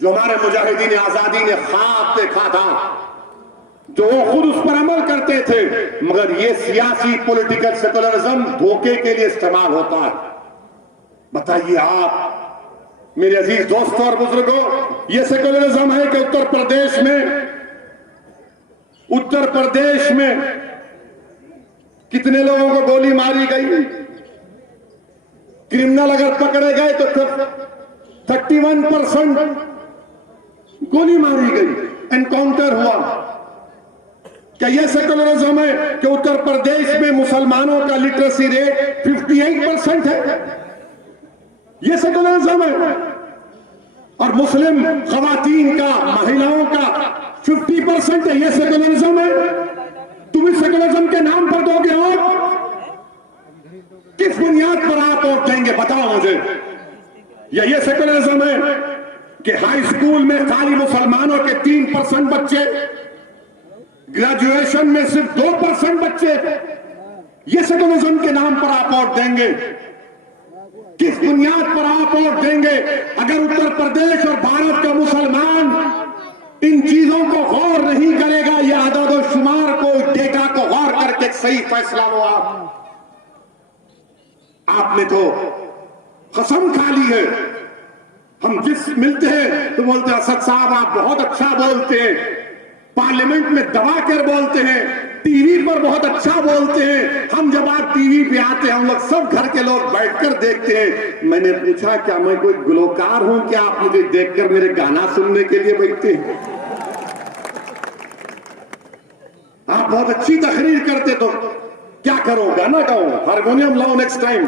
जो हमारे मुजाहिदीन आजादी ने ख्वाब देखा था, जो वो खुद उस पर अमल करते थे। मगर ये सियासी पॉलिटिकल सेकुलरिज्म धोखे के लिए इस्तेमाल होता है। बताइए आप मेरे अजीज दोस्तों और बुजुर्गों, ये सेकुलरिज्म है कि उत्तर प्रदेश में कितने लोगों को गोली मारी गई? क्रिमिनल अगर पकड़े गए तो 31% गोली मारी गई, एनकाउंटर हुआ। क्या यह सेकुलरिज्म है कि उत्तर प्रदेश में मुसलमानों का लिटरेसी रेट 58% है? यह सेकुलरिज्म है। और मुस्लिम खवातीन का, महिलाओं का 50% है, यह सेकुलरिज्म है। तुम इस सेकुलरिज्म के नाम पर दोगे वोट? किस बुनियाद पर आप वोट देंगे बताओ मुझे। या ये सेकुलरिज्म है कि हाई स्कूल में खाली मुसलमानों के 3% बच्चे, ग्रेजुएशन में सिर्फ 2% बच्चे, ये सेकुलरिज्म के नाम पर आप वोट देंगे? किस बुनियाद पर आप वोट देंगे? अगर उत्तर प्रदेश और भारत का मुसलमान इन चीजों को गौर नहीं करेगा, ये आदद और शुमार को, डेटा को गौर करके एक सही फैसला लो। आपने तो कसम खा ली है। हम जिस मिलते हैं तो बोलते हैं असद साहब आप बहुत अच्छा बोलते हैं, पार्लियामेंट में दबा कर बोलते हैं, टीवी पर बहुत अच्छा बोलते हैं। हम जब आप टीवी पे आते हैं हम लोग सब घर के लोग बैठकर देखते हैं। मैंने पूछा क्या मैं कोई गुलकार हूं क्या आप मुझे देखकर मेरे गाना सुनने के लिए बैठते हैं? आप बहुत अच्छी तकरीर करते तो क्या करो, गाना गाओ, हारमोनियम लाओ नेक्स्ट टाइम।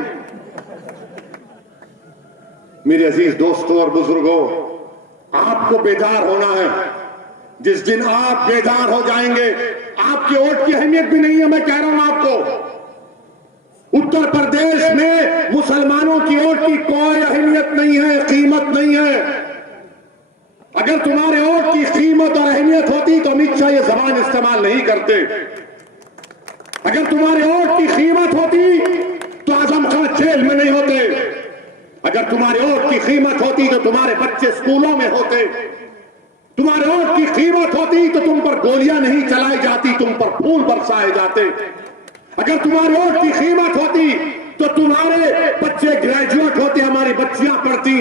मेरे अजीज दोस्तों और बुजुर्गों, आपको बेदार होना है। जिस दिन आप बेदार हो जाएंगे, आपके वोट की अहमियत भी नहीं है। मैं कह रहा हूं आपको, उत्तर प्रदेश में मुसलमानों की वोट की कोई अहमियत नहीं है, कीमत नहीं है। अगर तुम्हारे वोट की कीमत और अहमियत होती तो अमित शाह ये जबान इस्तेमाल नहीं करते। अगर तुम्हारे वोट की कीमत होती तो आजम खान जेल में नहीं होते। अगर तुम्हारे वोट की कीमत होती तो तुम्हारे बच्चे स्कूलों में होते। तुम्हारे वोट की कीमत होती तो तुम पर गोलियां नहीं चलाई जाती, तुम पर फूल बरसाए जाते। अगर तुम्हारे वोट की कीमत होती तो तुम्हारे बच्चे ग्रेजुएट होते, हमारी बच्चियां पढ़ती।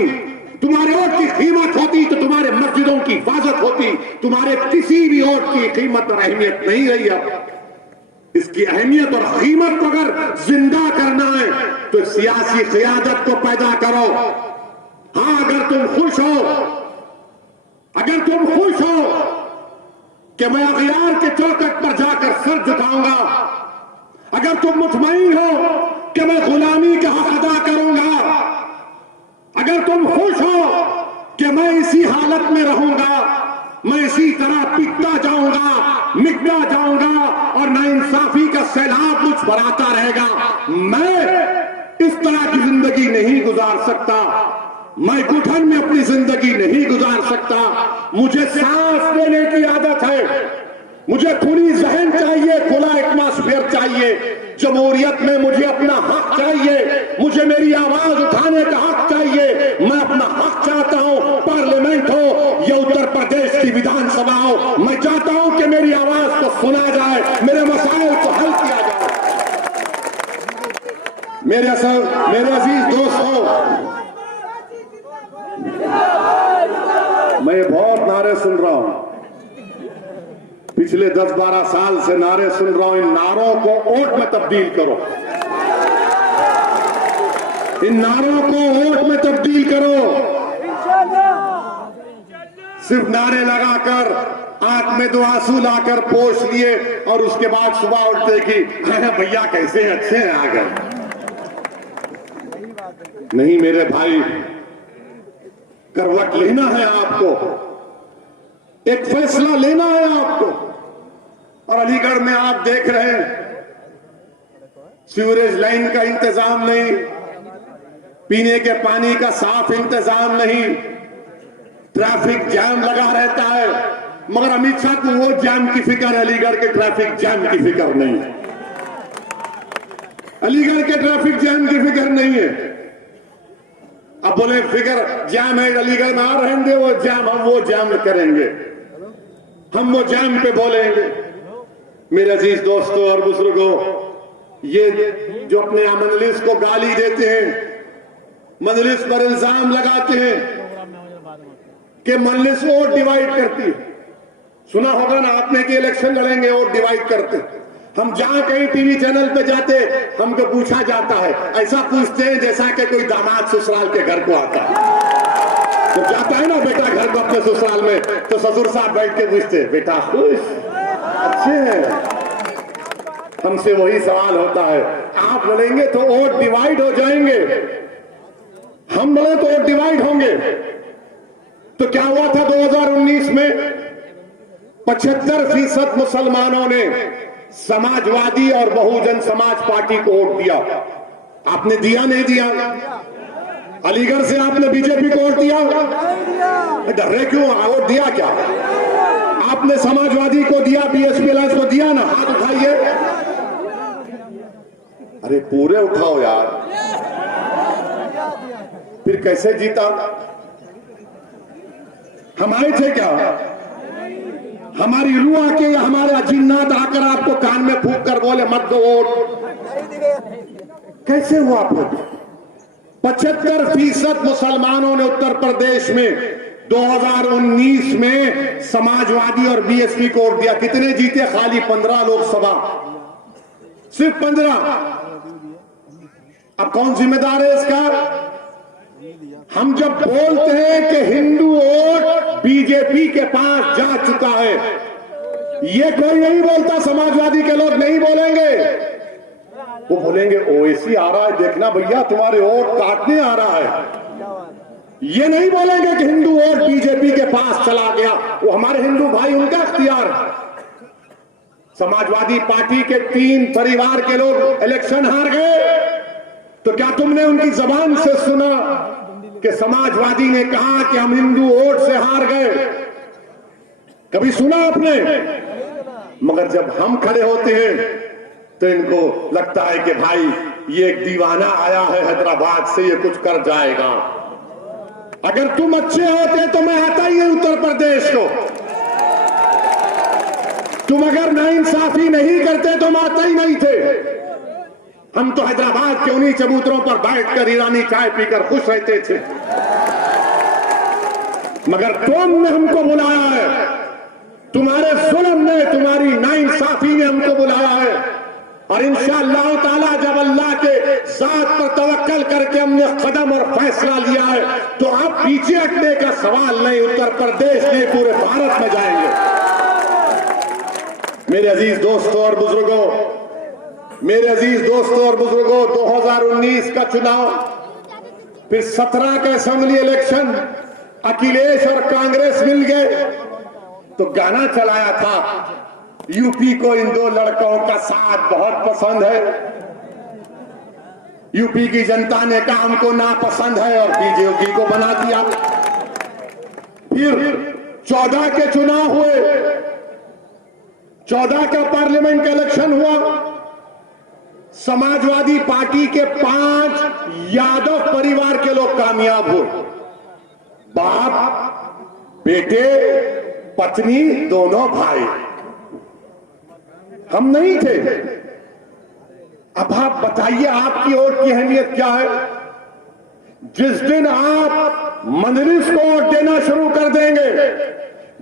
तुम्हारे वोट की कीमत होती तो तुम्हारे मस्जिदों की हिफाजत होती। तुम्हारे किसी भी वोट की कीमत और अहमियत नहीं रही। अब इसकी अहमियत और कीमत को अगर जिंदा करना है तो सियासी क़यादत को पैदा करो। हाँ, अगर तुम खुश हो कि मैं अगियार के चौखट पर जाकर सर झुकाऊंगा, अगर तुम मुतमईन हो कि मैं गुलामी का हक अदा करूंगा, अगर तुम खुश हो कि मैं इसी हालत में रहूंगा, मैं इसी तरह पिटता जाऊंगा, मिटता जाऊंगा और नाइंसाफी का सैलाब मुझ पर आता रहेगा, मैं इस तरह की जिंदगी नहीं गुजार सकता। मैं घुटन में अपनी जिंदगी नहीं गुजार सकता। मुझे सांस लेने की आदत है, मुझे खुली जहन चाहिए, खुला एटमॉस्फेयर चाहिए। जमहूरियत में मुझे अपना हक चाहिए, मुझे मेरी आवाज उठाने का हक चाहिए। मैं अपना हक चाहता हूं, पार्लियामेंट हो या उत्तर प्रदेश की विधानसभा हो, मैं चाहता हूं कि मेरी आवाज को सुना जाए, मेरे मसाइल को हल किया जाए। मेरे अजीज दोस्तों, मैं बहुत नारे सुन रहा हूं, पिछले 10-12 साल से नारे सुन रहा हूं। इन नारों को वोट में तब्दील करो, इन नारों को वोट में तब्दील करो। सिर्फ नारे लगाकर आंख में 2 आंसू लाकर पोंछ लिए और उसके बाद सुबह उठते कि भैया कैसे अच्छे हैं आ गए। नहीं मेरे भाई, करवट लेना है आपको, एक फैसला लेना है आपको। और अलीगढ़ में आप देख रहे हैं सीवरेज लाइन का इंतजाम नहीं, पीने के पानी का साफ इंतजाम नहीं, ट्रैफिक जाम लगा रहता है। मगर अमित शाह को वो जाम की फिक्र है, अलीगढ़ के ट्रैफिक जाम की फिक्र नहीं है। अलीगढ़ के ट्रैफिक जाम की फिक्र नहीं है। अब बोले फिक्र जाम है अलीगढ़ में, आ रहेंगे वो जाम, हम वो जाम करेंगे, हम वो जाम पे बोलेंगे। मेरे अजीज दोस्तों और बुजुर्गों, ये जो अपने मजलिस को गाली देते हैं, मजलिस पर इल्जाम लगाते हैं कि मजलिस वोट डिवाइड करती है। सुना होगा ना आपने कि इलेक्शन लड़ेंगे वोट डिवाइड करते। हम जहां कहीं टीवी चैनल पे जाते हमको पूछा जाता है, ऐसा पूछते हैं जैसा कि कोई दामाद ससुराल के घर को आता है। तो जाता है ना बेटा घर को अपने ससुराल में, तो ससुर साहब बैठ के पूछते बेटा खुश, अच्छे हैं। हमसे वही सवाल होता है, आप लड़ेंगे तो वोट डिवाइड हो जाएंगे, हम लड़े तो वोट डिवाइड होंगे। तो क्या हुआ था 2019 में? 75% मुसलमानों ने समाजवादी और बहुजन समाज पार्टी को वोट दिया। आपने दिया नहीं दिया? अलीगढ़ से आपने बीजेपी को वोट दिया? डर रहे क्यों? वोट दिया क्या? आपने समाजवादी को दिया, बीएसपी अलायंस को दिया ना? हाथ उठाइए। अरे पूरे उठाओ यार, फिर कैसे जीता? हम आए थे क्या? हमारी रूह आके या हमारे अजिन्नात आकर आपको कान में फूंक कर बोले मत दो वोट? कैसे हुआ? 75% मुसलमानों ने उत्तर प्रदेश में 2019 में समाजवादी और बीएसपी को वोट दिया। कितने जीते? खाली 15 लोकसभा, सिर्फ 15। अब कौन जिम्मेदार है इसका? हम जब बोलते हैं कि हिंदू वोट बीजेपी के पास जा चुका है, ये कोई नहीं बोलता, समाजवादी के लोग नहीं बोलेंगे। वो बोलेंगे ओवैसी आ रहा है, देखना भैया तुम्हारे वोट काटने आ रहा है। ये नहीं बोलेंगे कि हिंदू वोट बीजेपी के पास चला गया, वो हमारे हिंदू भाई, उनका इख्तियार है। समाजवादी पार्टी के 3 परिवार के लोग इलेक्शन हार गए, तो क्या तुमने उनकी जबान से सुना कि समाजवादी ने कहा कि हम हिंदू वोट से हार गए? कभी सुना आपने? मगर जब हम खड़े होते हैं तो इनको लगता है कि भाई ये एक दीवाना आया है हैदराबाद से, ये कुछ कर जाएगा। अगर तुम अच्छे होते तो मैं आता ही नहीं उत्तर प्रदेश को। तुम अगर नाइंसाफी नहीं करते तो हम आते ही नहीं थे। हम तो हैदराबाद के उन्हीं चबूतरों पर बैठकर ईरानी चाय पीकर खुश रहते थे, मगर तुमने हमको बुलाया है, तुम्हारे जुल्म ने, तुम्हारी नाइंसाफी ने हमको बुलाया है। और इंशाअल्लाह ताला जब अल्लाह के साथ पर तवक्कल करके हमने कदम और फैसला लिया है तो अब पीछे हटने का सवाल नहीं, उत्तर प्रदेश नहीं पूरे भारत में जाएंगे। मेरे अजीज दोस्तों और बुजुर्गों, मेरे अजीज दोस्तों और बुजुर्गों, 2019 का चुनाव, फिर 17 का असेंबली इलेक्शन, अखिलेश और कांग्रेस मिल गए तो गाना चलाया था, यूपी को इन दो लड़कों का साथ बहुत पसंद है। यूपी की जनता ने कहा हमको नापसंद है और बीजेपी को बना दिया। फिर 14 के चुनाव हुए, 14 का पार्लियामेंट का इलेक्शन हुआ, समाजवादी पार्टी के 5 यादव परिवार के लोग कामयाब हुए। बाप, बेटे, पत्नी, दोनों भाई। हम नहीं थे। अब आप बताइए आपकी वोट की अहमियत क्या है? जिस दिन आप मजलिस को वोट देना शुरू कर देंगे,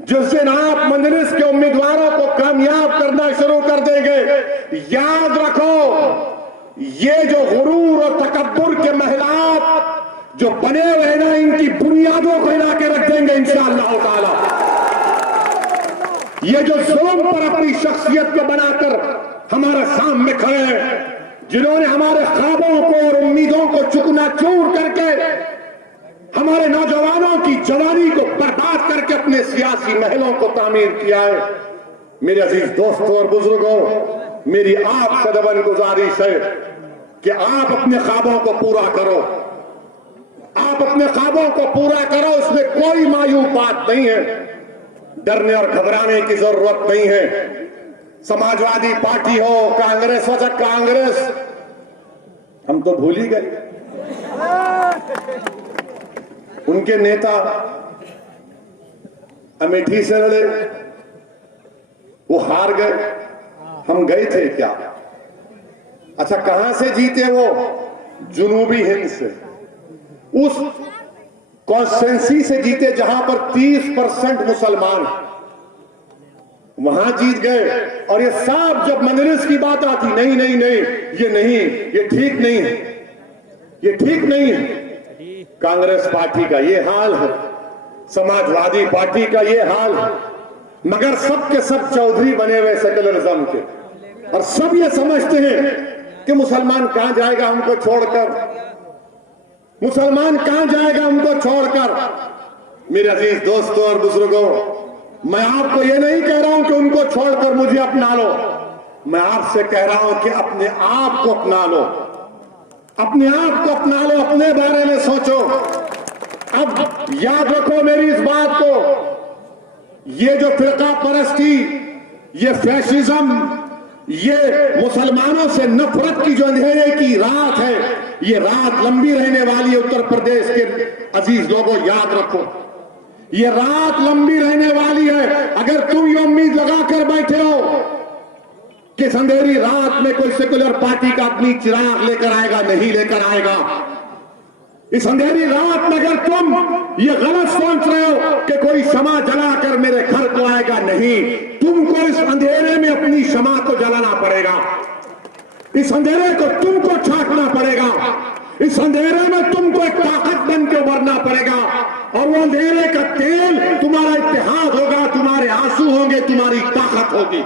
जिस दिन आप मजलिस के उम्मीदवारों को कामयाब करना शुरू कर देंगे, याद रखो ये जो गुरूर और तकब्बुर के महलात जो बने हुए ना, इनकी बुनियादों को हिला के रख देंगे इंशाअल्लाह ताला। ये जो जुल्म पर अपनी शख्सियत को बनाकर हमारे सामने खड़े हैं, जिन्होंने हमारे ख्वाबों को और उम्मीदों को चूकना-चूर करके हमारे नौजवानों की जवानी को बर्बाद करके अपने सियासी महलों को तामीर किया है। मेरे अजीज दोस्तों और बुजुर्गों, मेरी आपसे दबन गुजारिश है कि आप अपने ख्वाबों को पूरा करो, आप अपने ख्वाबों को पूरा करो। इसमें कोई मायूब बात नहीं है, डरने और घबराने की जरूरत नहीं है। समाजवादी पार्टी हो, कांग्रेस हो, चाहे कांग्रेस, हम तो भूल ही गए। उनके नेता अमेठी से लड़े, वो हार गए, हम गए थे क्या? अच्छा, कहां से जीते वो? जुनूबी हिंद से, उस कॉन्स्टिट्यूंसी से जीते जहां पर 30% मुसलमान, वहां जीत गए। और ये सब जब मजलिस की बात आती, नहीं नहीं नहीं, ये नहीं, ये ठीक नहीं है, ये ठीक नहीं है। कांग्रेस पार्टी का ये हाल है, समाजवादी पार्टी का ये हाल है, मगर सब के सब चौधरी बने हुए सेकुलरिज्म के, और सब ये समझते हैं कि मुसलमान कहां जाएगा हमको छोड़कर, मुसलमान कहां जाएगा हमको छोड़कर। मेरे अजीज दोस्तों और बुजुर्गों, मैं आपको ये नहीं कह रहा हूं कि उनको छोड़कर मुझे अपना लो, मैं आपसे कह रहा हूं कि अपने आप को अपना लो, अपने आप को अपना लो, अपने बारे में सोचो। अब याद रखो मेरी इस बात को, ये जो फिरका परस्ती, ये फैशिज्म, ये मुसलमानों से नफरत की जो अंधेरे की रात है, ये रात लंबी रहने वाली है। उत्तर प्रदेश के अजीज लोगों, याद रखो, ये रात लंबी रहने वाली है। अगर तुम ये उम्मीद लगाकर बैठे हो कि अंधेरी रात में कोई सेकुलर पार्टी का आदमी चिराग लेकर आएगा, नहीं लेकर आएगा। इस अंधेरी रात में अगर तुम ये गलत सोच रहे हो कि कोई शमा जलाकर मेरे घर को आएगा, नहीं, तुमको इस अंधेरे में अपनी शमा को जलाना पड़ेगा, इस अंधेरे को तुमको छाटना पड़ेगा, इस अंधेरे में तुमको एक ताकत बन के उभरना पड़ेगा। और वो अंधेरे का तेल तुम्हारा इत्तेहाद होगा, तुम्हारे आंसू होंगे, तुम्हारी ताकत होगी,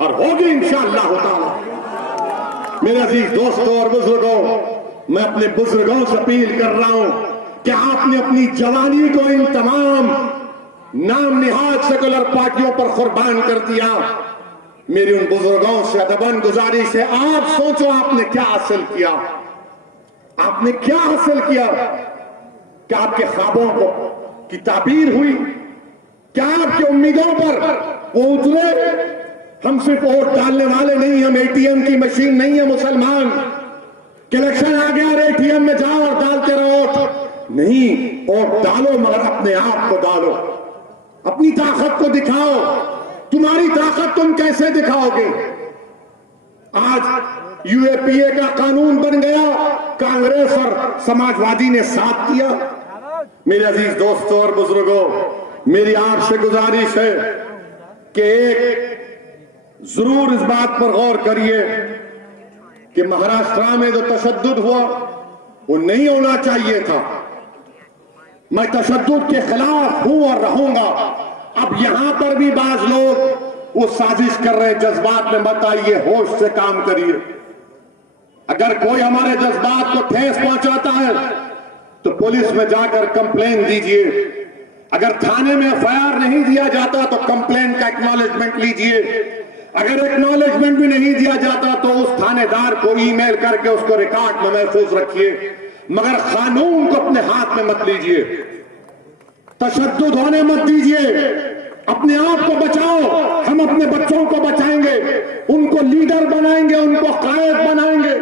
और होगी इंशाअल्लाह ताला। मेरे अजीज दोस्तों और बुजुर्गों, मैं अपने बुजुर्गों से अपील कर रहा हूं कि आपने अपनी जवानी को इन तमाम नाम निहाद सेकुलर पार्टियों पर कुर्बान कर दिया। मेरी उन बुजुर्गों से अदबन गुजारिश है, आप सोचो आपने क्या हासिल किया, आपने क्या हासिल किया? क्या आपके ख्वाबों को की ताबीर हुई? क्या आपकी उम्मीदों पर वो उतरे? हम सिर्फ वोट डालने वाले नहीं, हम एटीएम की मशीन नहीं है मुसलमान, कि इलेक्शन आ गया और एटीएम में जाओ और डालते रहो। नहीं वोट डालो मगर अपने आप को डालो, अपनी ताकत को दिखाओ। तुम्हारी ताकत तुम कैसे दिखाओगे? आज यूएपीए का कानून बन गया, कांग्रेस और समाजवादी ने साथ दिया। मेरे अजीज दोस्तों और बुजुर्गों, मेरी आपसे गुजारिश है कि एक जरूर इस बात पर गौर करिए कि महाराष्ट्र में जो तशद्दुद हुआ वो नहीं होना चाहिए था। मैं तशद्दुद के खिलाफ हूं और रहूंगा। अब यहां पर भी बाज लोग वो साजिश कर रहे हैं, जज्बात में मत आइए, होश से काम करिए। अगर कोई हमारे जज्बात को ठेस पहुंचाता है तो पुलिस में जाकर कंप्लेन दीजिए। अगर थाने में एफआईआर नहीं दिया जाता तो कंप्लेन का एक्नॉलेजमेंट लीजिए। अगर एक्नॉलेजमेंट भी नहीं दिया जाता तो उस थानेदार को ईमेल करके उसको रिकॉर्ड में महफूज रखिए, मगर कानून को अपने हाथ में मत लीजिए। तशद्दुद होने मत दीजिए। अपने आप को बचाओ। हम अपने बच्चों को बचाएंगे, उनको लीडर बनाएंगे, उनको कायद बनाएंगे।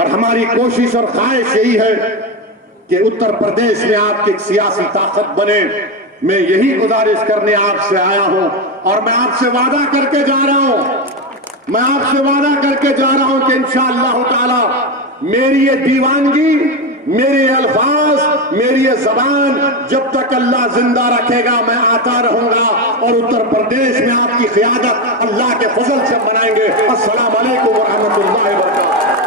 और हमारी कोशिश और ख्वाहिश यही है कि उत्तर प्रदेश में आपकी एक सियासी ताकत बने। मैं यही गुजारिश करने आपसे आया हूं और मैं आपसे वादा करके जा रहा हूं, मैं आपसे वादा करके जा रहा हूं कि इंशाअल्लाह ताला मेरी ये दीवानगी, मेरे अल्फाज, मेरी ये जबान जब तक अल्लाह जिंदा रखेगा मैं आता रहूंगा और उत्तर प्रदेश में आपकी क़ियादत अल्लाह के फजल से बनाएंगे। अस्सलाम वालेकुम व रहमतुल्लाहि व बरकातहू।